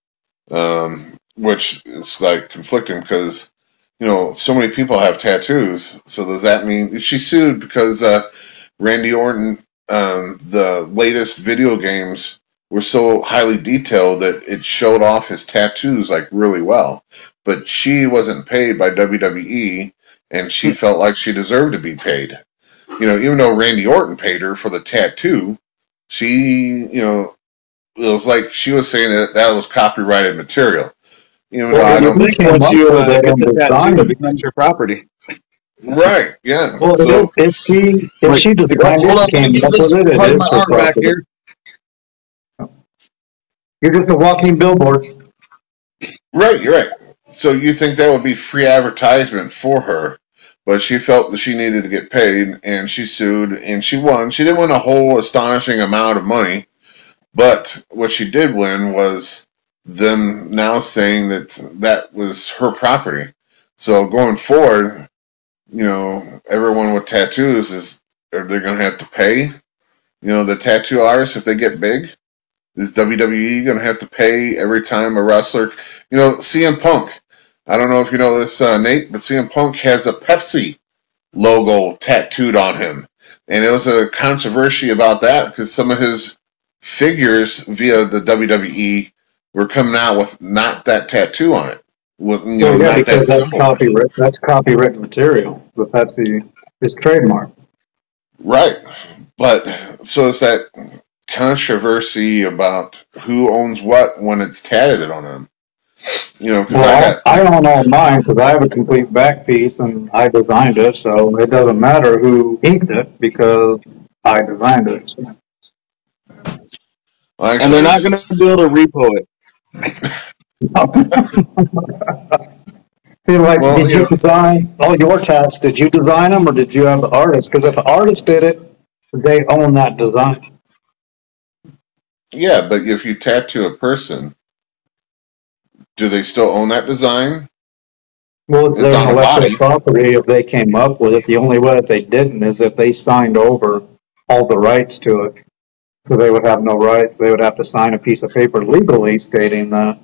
which is like conflicting because so many people have tattoos. So does that mean she sued because Randy Orton, the latest video games were so highly detailed that it showed off his tattoos like really well, but she wasn't paid by WWE, and she felt like she deserved to be paid. Even though Randy Orton paid her for the tattoo, she, it was like she was saying that was copyrighted material. I don't think once you get the tattoo, it becomes your property. Right, yeah. Well, so, if she designed it, came up with it, it is her property. You're just a walking billboard. Right, you're right. So you think that would be free advertisement for her, but she felt that she needed to get paid, and she sued, and she won. She didn't win a whole astonishing amount of money, but what she did win was them now saying that was her property. So going forward, everyone with tattoos are they going to have to pay, the tattoo artists if they get big? Is WWE going to have to pay every time a wrestler, CM Punk? I don't know if you know this, Nate, but CM Punk has a Pepsi logo tattooed on him. And it was a controversy about that because some of his figures via the WWE were coming out with not that tattoo on it. With, because that's copyright material. The Pepsi is trademark. Right. But so it's that controversy about who owns what when it's tatted on them. I own all mine because I have a complete back piece and I designed it, so it doesn't matter who inked it because I designed it. Well, actually, and they're not going to be able to repo it. Did you design all your tats? Did you design them or did you have the artist? Because if the artist did it, they own that design. Yeah, but if you tattoo a person, do they still own that design? Well, it's their intellectual property if they came up with it. The only way that they didn't is if they signed over all the rights to it. So they would have no rights. They would have to sign a piece of paper legally stating that.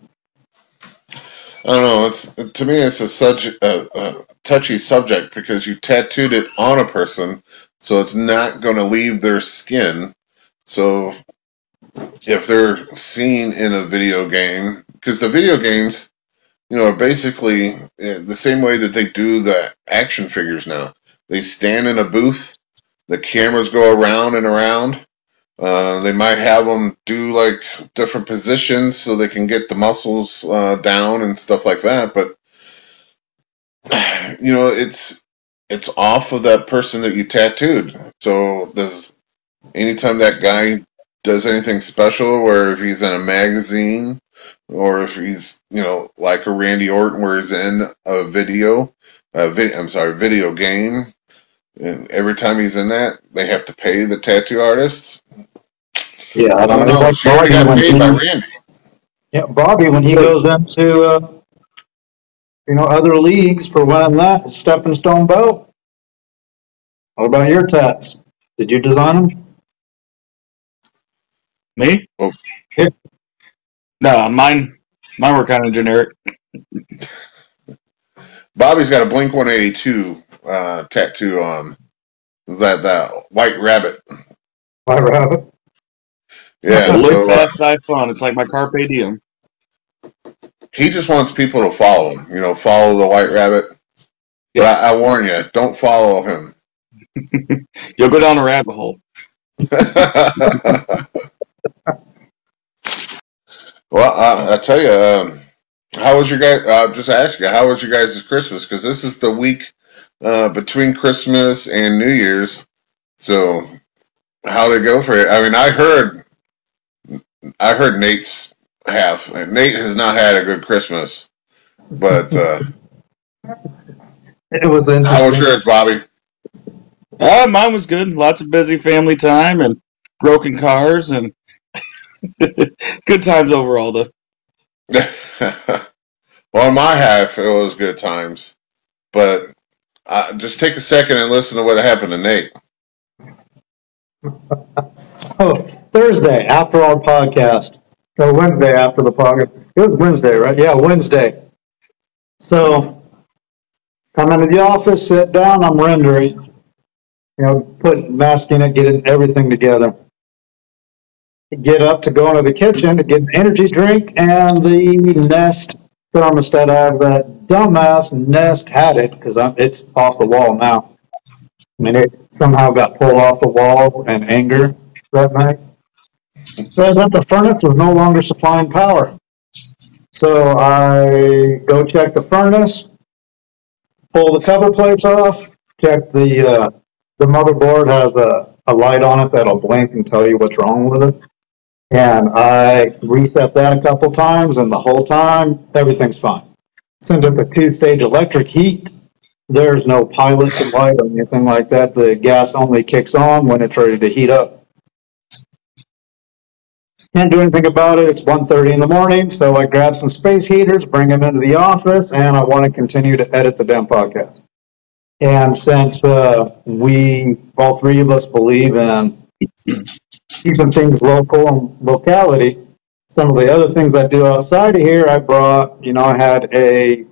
I don't know. To me, it's a touchy subject because you tattooed it on a person, so it's not going to leave their skin. So if they're seen in a video game, because the video games, are basically the same way that they do the action figures now. They stand in a booth, the cameras go around and around. They might have them do like different positions so they can get the muscles down and stuff like that. But it's off of that person that you tattooed. So anytime that guy does anything special, or if he's in a magazine, or if he's like a Randy Orton where he's in a video game, and every time he's in that, they have to pay the tattoo artists. Yeah, I don't know. Like she already got paid by Randy. Yeah, Bobby, when he goes into other leagues for winning that stepping stone belt. What about your tats? Did you design them? Me? Oh. Yeah. No, mine were kind of generic. Bobby's got a Blink 182 tattoo on. Is that White Rabbit? White Rabbit? Yeah, Live fast, die fun. It's like my carpe diem. He just wants people to follow him. Follow the White Rabbit. But I warn you, don't follow him. You'll go down a rabbit hole. Well, I tell you, how was your guys? Just ask you, how was your guys' Christmas? Because this is the week between Christmas and New Year's. So, how'd it go for you? I mean, I heard Nate's half. Nate has not had a good Christmas, but it was interesting. How was yours, Bobby? Mine was good. Lots of busy family time and broken cars and good times overall, though. Well, in my half, it was good times. But just take a second and listen to what happened to Nate. Oh, Thursday after our podcast. Or Wednesday after the podcast. It was Wednesday, right? Yeah, Wednesday. So, come into the office, sit down, I'm rendering. Masking it, getting everything together. Get up to go into the kitchen to get an energy drink, and the Nest thermostat, I have that dumbass Nest had it, because it's off the wall now. I mean, it somehow got pulled off the wall in anger that night. Says that the furnace was no longer supplying power. So I go check the furnace, pull the cover plates off, check the motherboard has a light on it that'll blink and tell you what's wrong with it. And I reset that a couple times, and the whole time, everything's fine. Since it's a two-stage electric heat, there's no pilot to light or anything like that. The gas only kicks on when it's ready to heat up. Can't do anything about it. It's 1:30 in the morning, so I grab some space heaters, bring them into the office, and I want to continue to edit the damn podcast. And since we, all three of us, believe in keeping things local and locality, some of the other things I do outside of here, I brought, I had a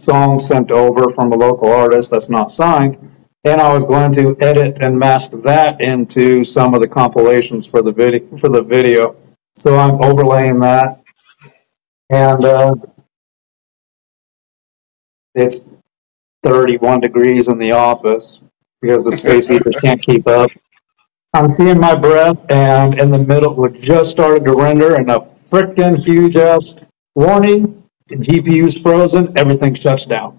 song sent over from a local artist that's not signed, and I was going to edit and mask that into some of the compilations for the video. So I'm overlaying that, and it's 31 degrees in the office because the space heaters can't keep up. I'm seeing my breath, and in the middle, it just started to render, and a frickin' huge ass warning. The GPU's frozen, everything shuts down.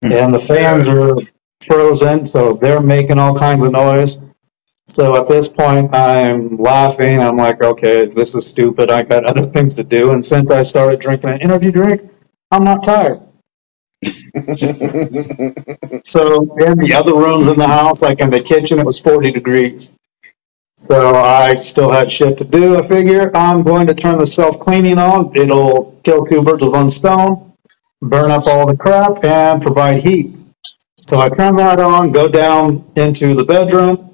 And the fans are frozen, so they're making all kinds of noise. So at this point, I'm laughing. I'm like, okay, this is stupid. I got other things to do. And since I started drinking an energy drink, I'm not tired. So in the other rooms in the house, like in the kitchen, it was 40 degrees. So I still had shit to do. I figure I'm going to turn the self-cleaning on. It'll kill two birds with one stone, burn up all the crap, and provide heat. So I turn that on, go down into the bedroom,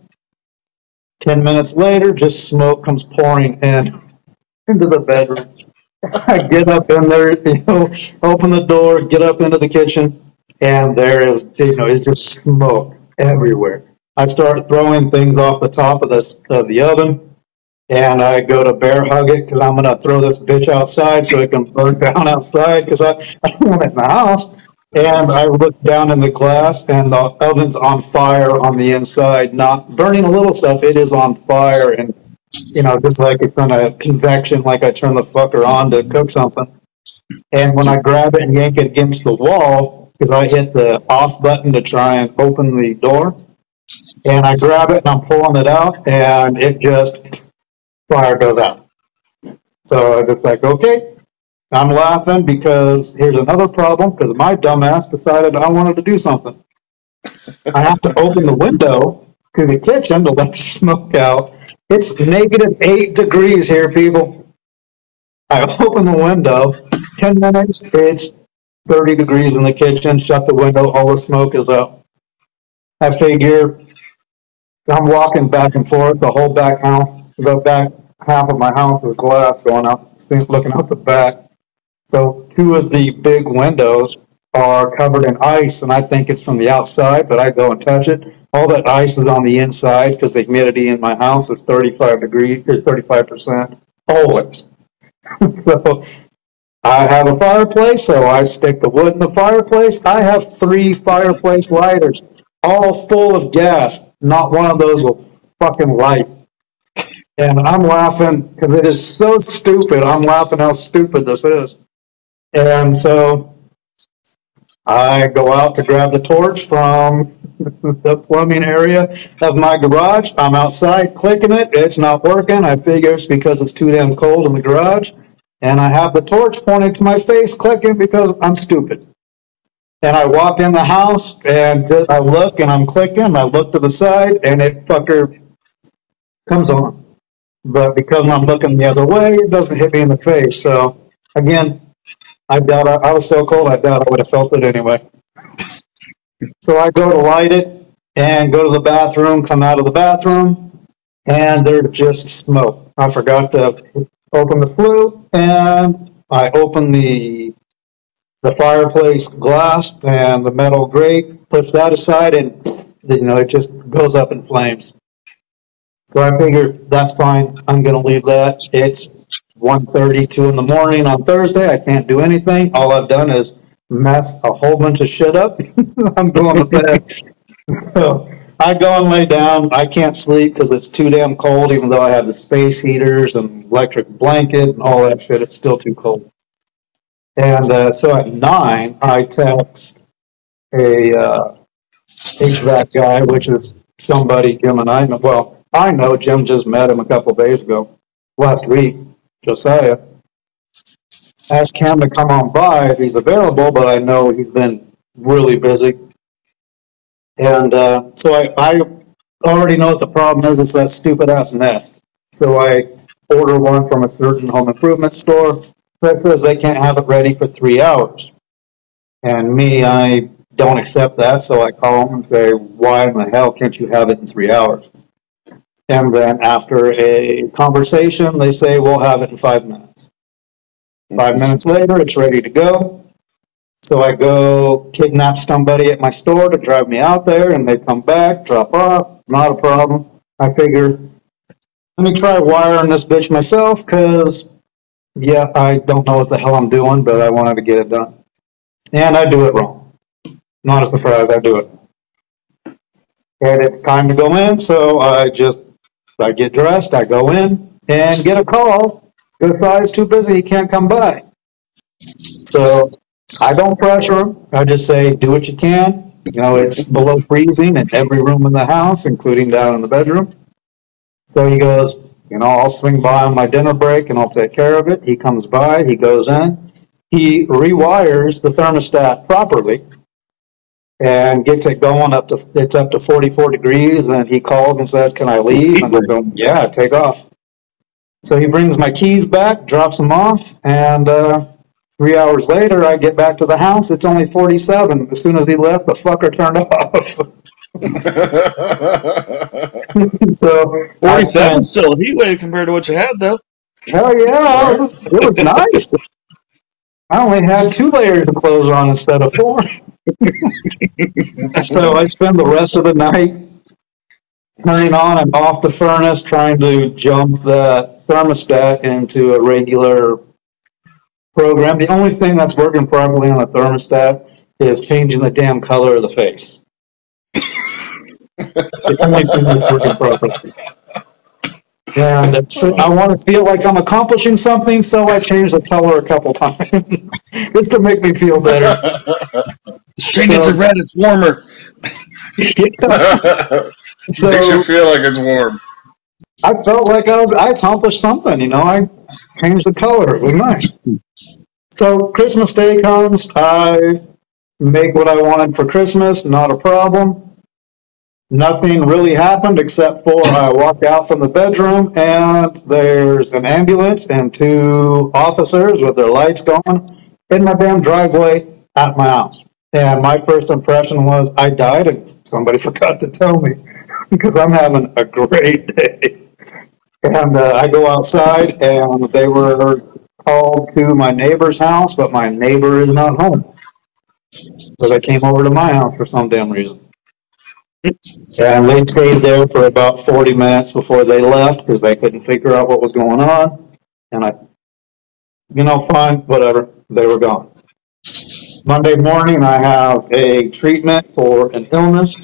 10 minutes later, just smoke comes pouring into the bedroom. I get up in there, open the door, get up into the kitchen, and there is, it's just smoke everywhere. I start throwing things off the top of the oven, and I go to bear hug it because I'm going to throw this bitch outside so it can burn down outside because I don't want it in the house. And I look down in the glass, and the oven's on fire on the inside, not burning a little stuff. It is on fire, and just like it's on a convection, like I turn the fucker on to cook something. And when I grab it and yank it against the wall, because I hit the off button to try and open the door, and I grab it and I'm pulling it out, and it just, fire goes out. So I just like, okay. I'm laughing because here's another problem, because my dumbass decided I wanted to do something. I have to open the window to the kitchen to let the smoke out. It's -8 degrees here, people. I open the window, 10 minutes, it's 30 degrees in the kitchen, shut the window, all the smoke is out. I figure I'm walking back and forth, the whole back house, the back half of my house is glass going up, looking out the back. So 2 of the big windows are covered in ice, and I think it's from the outside, but I go and touch it. All that ice is on the inside because the humidity in my house is 35 degrees, or 35%, always. So I have a fireplace, so I stick the wood in the fireplace. I have 3 fireplace lighters, all full of gas. Not one of those will fucking light. And I'm laughing because it is so stupid. I'm laughing how stupid this is. And so I go out to grab the torch from the plumbing area of my garage. I'm outside clicking it. It's not working. I figure it's because it's too damn cold in the garage. And I have the torch pointing to my face clicking because I'm stupid. And I walk in the house and I look and I'm clicking. I look to the side and it fucker comes on. But because I'm looking the other way, it doesn't hit me in the face. So again, I doubt I was so cold, I doubt I would have felt it anyway. So I go to light it and go to the bathroom, come out of the bathroom, and there's just smoke. I forgot to open the flue, and I open the fireplace glass and the metal grate, push that aside, and it just goes up in flames. So I figured that's fine. I'm going to leave that. It's 1:32 in the morning on Thursday. I can't do anything. All I've done is mess a whole bunch of shit up. I'm going to bed. So I go and lay down. I can't sleep because it's too damn cold, even though I have the space heaters and electric blanket and all that shit. It's still too cold. And so at 9, I text a HVAC guy, which is somebody Jim and I know. Well, I know Jim just met him a couple of days ago, last week, Josiah. Asked him to come on by if he's available, but I know he's been really busy. And so I already know what the problem is. It's that stupid ass nest. So I order one from a certain home improvement store that says they can't have it ready for 3 hours. And me, I don't accept that, so I call them and say, why in the hell can't you have it in 3 hours? And then after a conversation, they say, we'll have it in 5 minutes. 5 minutes later, it's ready to go. So I go kidnap somebody at my store to drive me out there, and they come back, drop off, not a problem. I figure, let me try wiring this bitch myself, because, yeah, I don't know what the hell I'm doing, but I wanted to get it done. And I do it wrong. Not a surprise, I do it. And it's time to go in, so I get dressed, I go in, and get a call. Josiah's too busy, he can't come by. So I don't pressure him. I just say, do what you can. It's below freezing in every room in the house, including down in the bedroom. So he goes, I'll swing by on my dinner break and I'll take care of it. He comes by, he goes in, he rewires the thermostat properly and gets it going it's up to 44 degrees, and he called and said, can I leave? And I'm going, yeah, take off. So he brings my keys back, drops them off, and 3 hours later, I get back to the house. It's only 47. As soon as he left, the fucker turned off. So 47 still a heat wave compared to what you had, though. hell yeah, it was nice. I only had 2 layers of clothes on instead of 4. So I spend the rest of the night turning on and off the furnace, trying to jump the thermostat into a regular program. The only thing that's working properly on the thermostat is changing the damn color of the face. The only thing that's working properly. And so I want to feel like I'm accomplishing something, so I change the color a couple times just to make me feel better. Change it to red, it's warmer. So makes you feel like it's warm. I felt like I accomplished something, you know. I changed the color. It was nice. So Christmas Day comes. I make what I wanted for Christmas. Not a problem. Nothing really happened except for I walk out from the bedroom and there's an ambulance and 2 officers with their lights going in my damn driveway at my house. And my first impression was I died and somebody forgot to tell me because I'm having a great day. And I go outside and they were called to my neighbor's house, but my neighbor is not home. So they came over to my house for some damn reason. And they stayed there for about 40 minutes before they left because they couldn't figure out what was going on. And I, fine, whatever. They were gone. Monday morning, I have a treatment for an illness.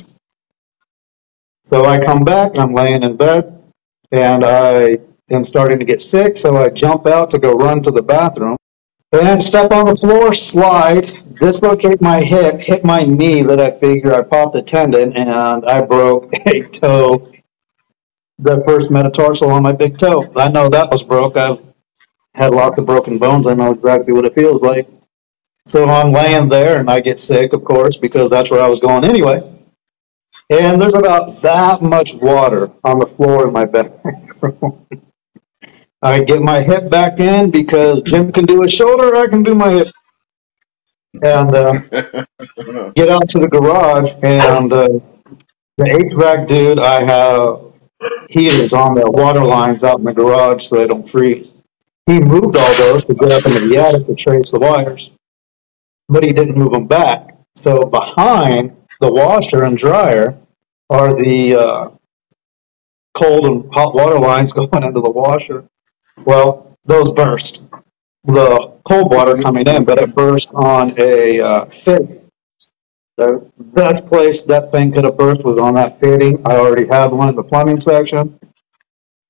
So I come back, I'm laying in bed, and I am starting to get sick. So I jump out to go run to the bathroom. And step on the floor, slide, dislocate my hip, hit my knee that I figure I popped a tendon, and I broke a toe, the first metatarsal on my big toe. I know that was broke. I've had lots of broken bones. I know exactly what it feels like. So I'm laying there, and I get sick, of course, because that's where I was going anyway. And there's about that much water on the floor in my bedroom. I get my hip back in because Jim can do his shoulder, I can do my hip. And get out to the garage, and the HVAC dude, I have heaters on the water lines out in the garage so they don't freeze. He moved all those to get up into the attic to trace the wires, but he didn't move them back. So behind the washer and dryer are the cold and hot water lines going into the washer. Well, those burst. The cold water coming in, but it burst on a fitting. The best place that thing could have burst was on that fitting. I already had one in the plumbing section.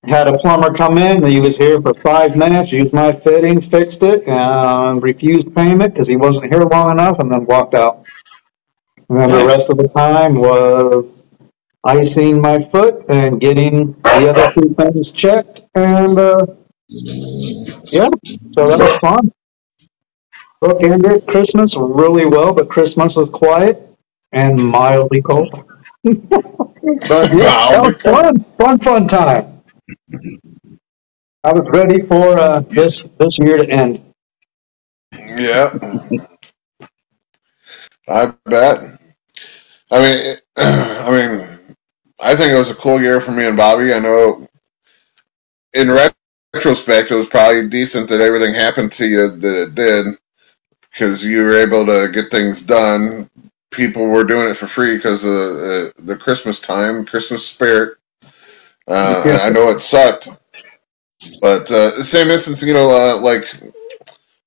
Had a plumber come in. He was here for 5 minutes, used my fitting, fixed it, and refused payment because he wasn't here long enough, and then walked out. And then the rest of the time was icing my foot and getting the other 2 things checked, and yeah, so that was fun. Look, ended Christmas really well, but Christmas was quiet and mildly cold. But yeah, that was fun time. I was ready for this year to end. Yeah, I bet. I mean, I think it was a cool year for me and Bobby. I know in retrospect, it was probably decent that everything happened to you that it did, because you were able to get things done. People were doing it for free because of the Christmas time, Christmas spirit. I know it sucked, but the same instance, like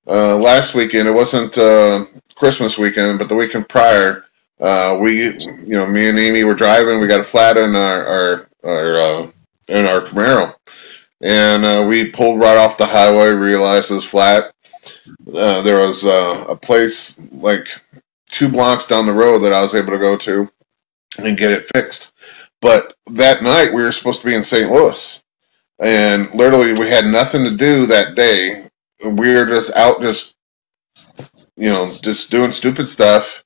last weekend, it wasn't Christmas weekend, but the weekend prior, me and Amy were driving. We got a flat in our Camaro. And we pulled right off the highway, realized it was flat. There was a place like 2 blocks down the road that I was able to go to and get it fixed. But that night, we were supposed to be in St. Louis. And literally, we had nothing to do that day. We were just out just doing stupid stuff.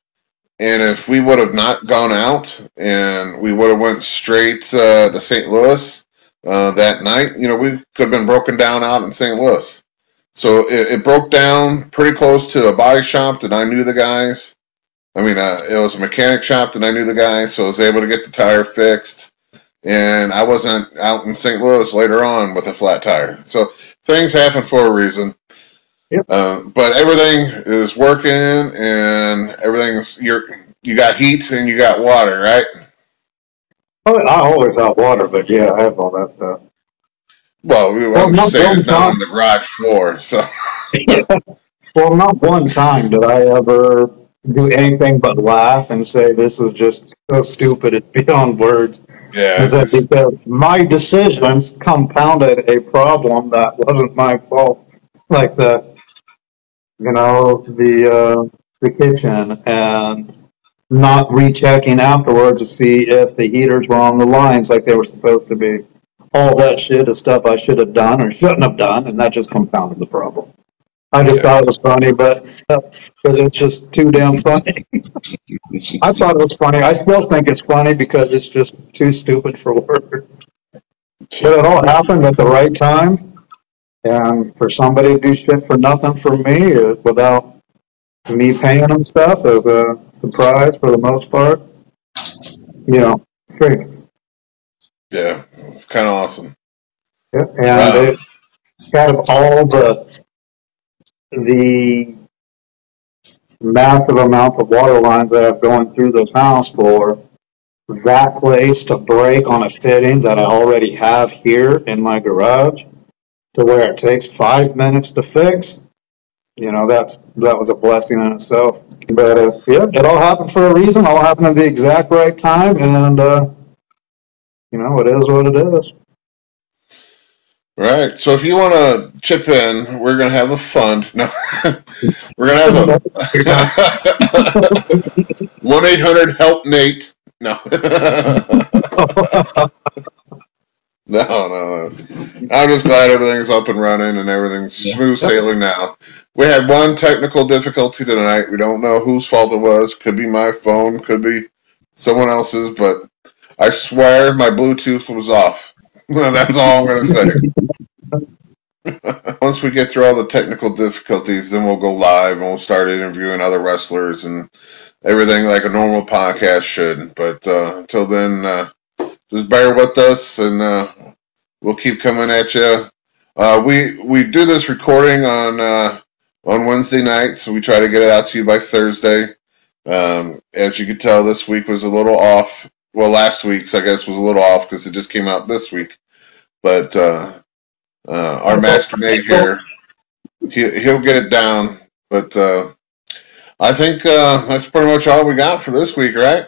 And if we would have not gone out and we would have went straight to St. Louis, that night, we could have been broken down out in St. Louis. So it broke down pretty close to a body shop that I knew the guys. I mean, it was a mechanic shop that I knew the guys, so I was able to get the tire fixed. And I wasn't out in St. Louis later on with a flat tire. So things happen for a reason. Yep. But everything is working, and everything's you got heat and you got water, right? Oh, I always have water, but yeah, I have all that stuff. Well, I'm just saying it's not on the garage floor, so. Yeah. Well, not one time did I ever do anything but laugh and say this is just so stupid it's beyond words. Yeah. Because my decisions compounded a problem that wasn't my fault, like the kitchen and not rechecking afterwards to see if the heaters were on the lines like they were supposed to be. All that shit is stuff I should have done or shouldn't have done, and that just compounded the problem. I just thought it was funny, but because it's just too damn funny. I thought it was funny. I still think it's funny because it's just too stupid for words. But it all happened at the right time, and for somebody to do shit for nothing for me without me paying them stuff as a surprise for the most part, great. Yeah, it's kind of awesome. Yeah, and it out of all the massive amount of water lines that I've gone through this house for, that place to break on a fitting that I already have here in my garage to where it takes 5 minutes to fix, that was a blessing in itself. But it all happened for a reason. All happened at the exact right time, and it is what it is. Right. So if you want to chip in, we're going to have a fund. No, we're going to have a 1-800-HELP-NATE. No. No. I'm just glad everything's up and running and everything's smooth sailing now. We had one technical difficulty tonight. We don't know whose fault it was. Could be my phone, could be someone else's, but I swear my Bluetooth was off. That's all I'm going to say. Once we get through all the technical difficulties, then we'll go live and we'll start interviewing other wrestlers and everything like a normal podcast should. But until then, just bear with us and we'll keep coming at you. We do this recording on Wednesday night, so we try to get it out to you by Thursday. As you can tell, this week was a little off. Well, last week's, I guess, was a little off because it just came out this week. But our Master Nate here, he'll get it down. But I think that's pretty much all we got for this week, right?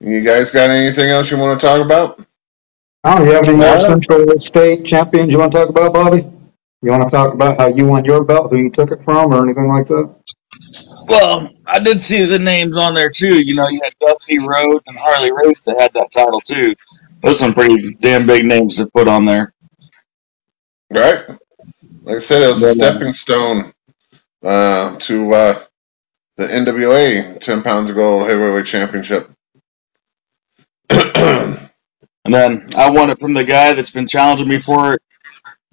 You guys got anything else you want to talk about? Oh, you have any more Central State champions you want to talk about, Bobby? You want to talk about how you won your belt, who you took it from, or anything like that? Well, I did see the names on there, too. You had Dusty Rhodes and Harley Race that had that title, too. Those are some pretty damn big names to put on there. Right. Like I said, it was a stepping stone to the NWA 10 pounds of gold heavyweight championship. And then I won it from the guy that's been challenging me for it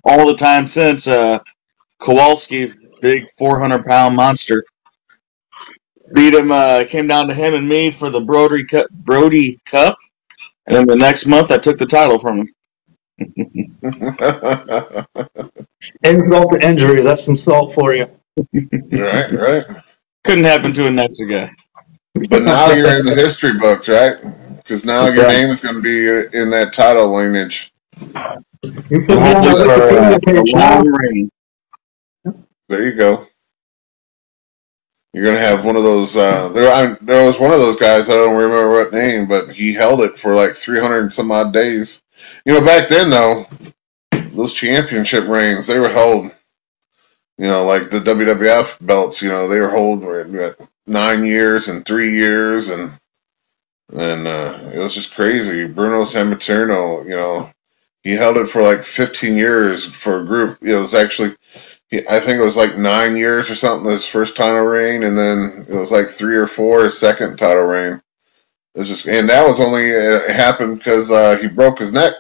all the time since, Kowalski, big 400-pound monster. Beat him, came down to him and me for the Brody Cup. And then the next month, I took the title from him. Insult to injury, that's some salt for you. Right. Couldn't happen to a nicer guy. But now you're in the history books, right? Because now your name is going to be in that title lineage. You put me on the Wikipedia page now. There you go. You're going to have one of those, there was one of those guys, I don't remember what name, but he held it for like 300 and some odd days. Back then, though, those championship reigns, they were held, like the WWF belts, they were held 9 years and 3 years, and it was just crazy. Bruno Sammartino, he held it for like 15 years for a group. It was actually, I think it was like 9 years or something, his first title reign, and then it was like 3 or 4 his second title reign. It was just, and that was only it happened because he broke his neck.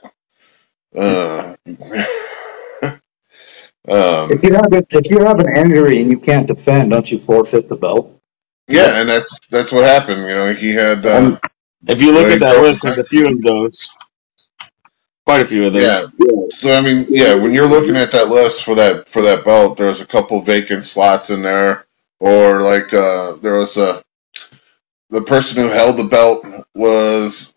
If you have an injury and you can't defend, don't you forfeit the belt? Yeah, and that's what happened. You know, he had. If you look at that list, there's a few of those. Quite a few of those. Yeah. So I mean, yeah, when you're looking at that list for that belt, there's a couple vacant slots in there, or like there was the person who held the belt was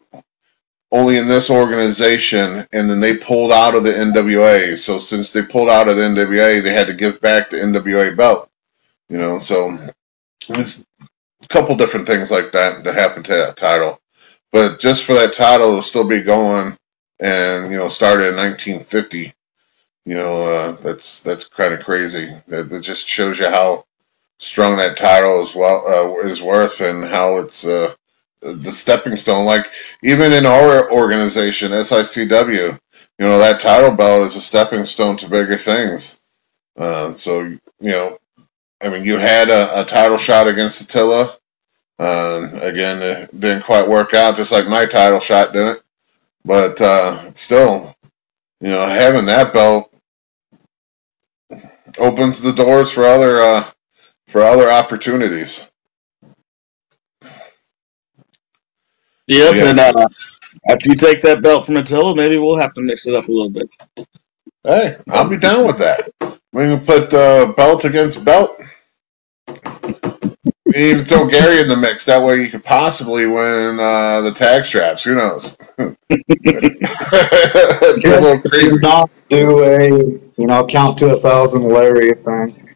only in this organization, and then they pulled out of the NWA. So since they pulled out of the NWA, they had to give back the NWA belt. You know, so it's a couple different things like that happened to that title. But just for that title to still be going, and you know, started in 1950, you know, that's kind of crazy. That just shows you how strong that title is worth, and how it's the stepping stone. Like even in our organization, SICW, you know, that title belt is a stepping stone to bigger things. So you know, I mean, you had a title shot against Attila. Again, it didn't quite work out, just like my title shot didn't. But still, you know, having that belt opens the doors for other opportunities. Yep, yeah. And after you take that belt from Attila, maybe we'll have to mix it up a little bit. Hey, I'll be down with that. We can put belt against belt. You even throw Gary in the mix. That way you could possibly win the tag straps. Who knows? Get a little crazy. Not do a count to 1,000 lariat thing.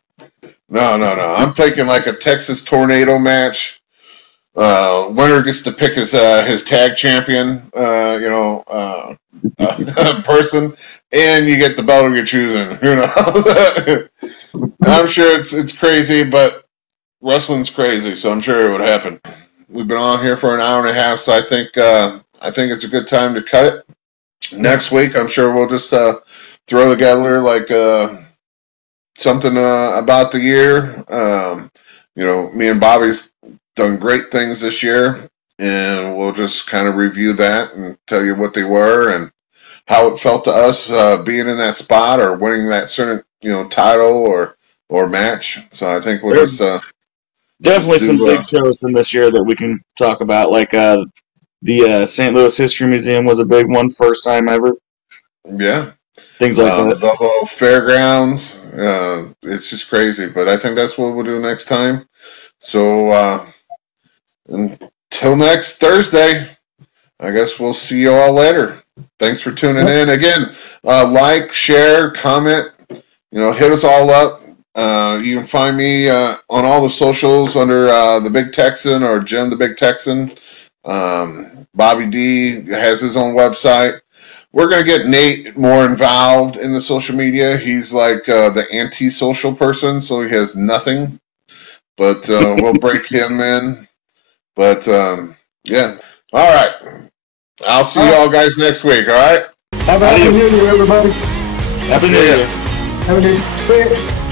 No. I'm thinking like a Texas Tornado match. Winner gets to pick his tag champion, person, and you get the belt you're choosing. Who knows? I'm sure it's crazy, but wrestling's crazy, so I'm sure it would happen. We've been on here for an hour and a half, so I think it's a good time to cut it. Next week, I'm sure we'll just throw together like something about the year. Me and Bobby's done great things this year, and we'll just kind of review that and tell you what they were and how it felt to us being in that spot or winning that certain title or match. So I think we'll just definitely some big shows from this year that we can talk about, like the St. Louis History Museum was a big one, first time ever. Yeah. Things like that. The Buffalo Fairgrounds. It's just crazy, but I think that's what we'll do next time. So until next Thursday, I guess we'll see you all later. Thanks for tuning in. Again, like, share, comment, hit us all up. You can find me on all the socials under The Big Texan or Jim the Big Texan. Bobby D has his own website. We're going to get Nate more involved in the social media. He's like the anti-social person, so he has nothing. But we'll break him in. But, yeah. All right. I'll see you all guys next week, all right? Have a happy New Year, everybody. Happy New Year. Have a New Year.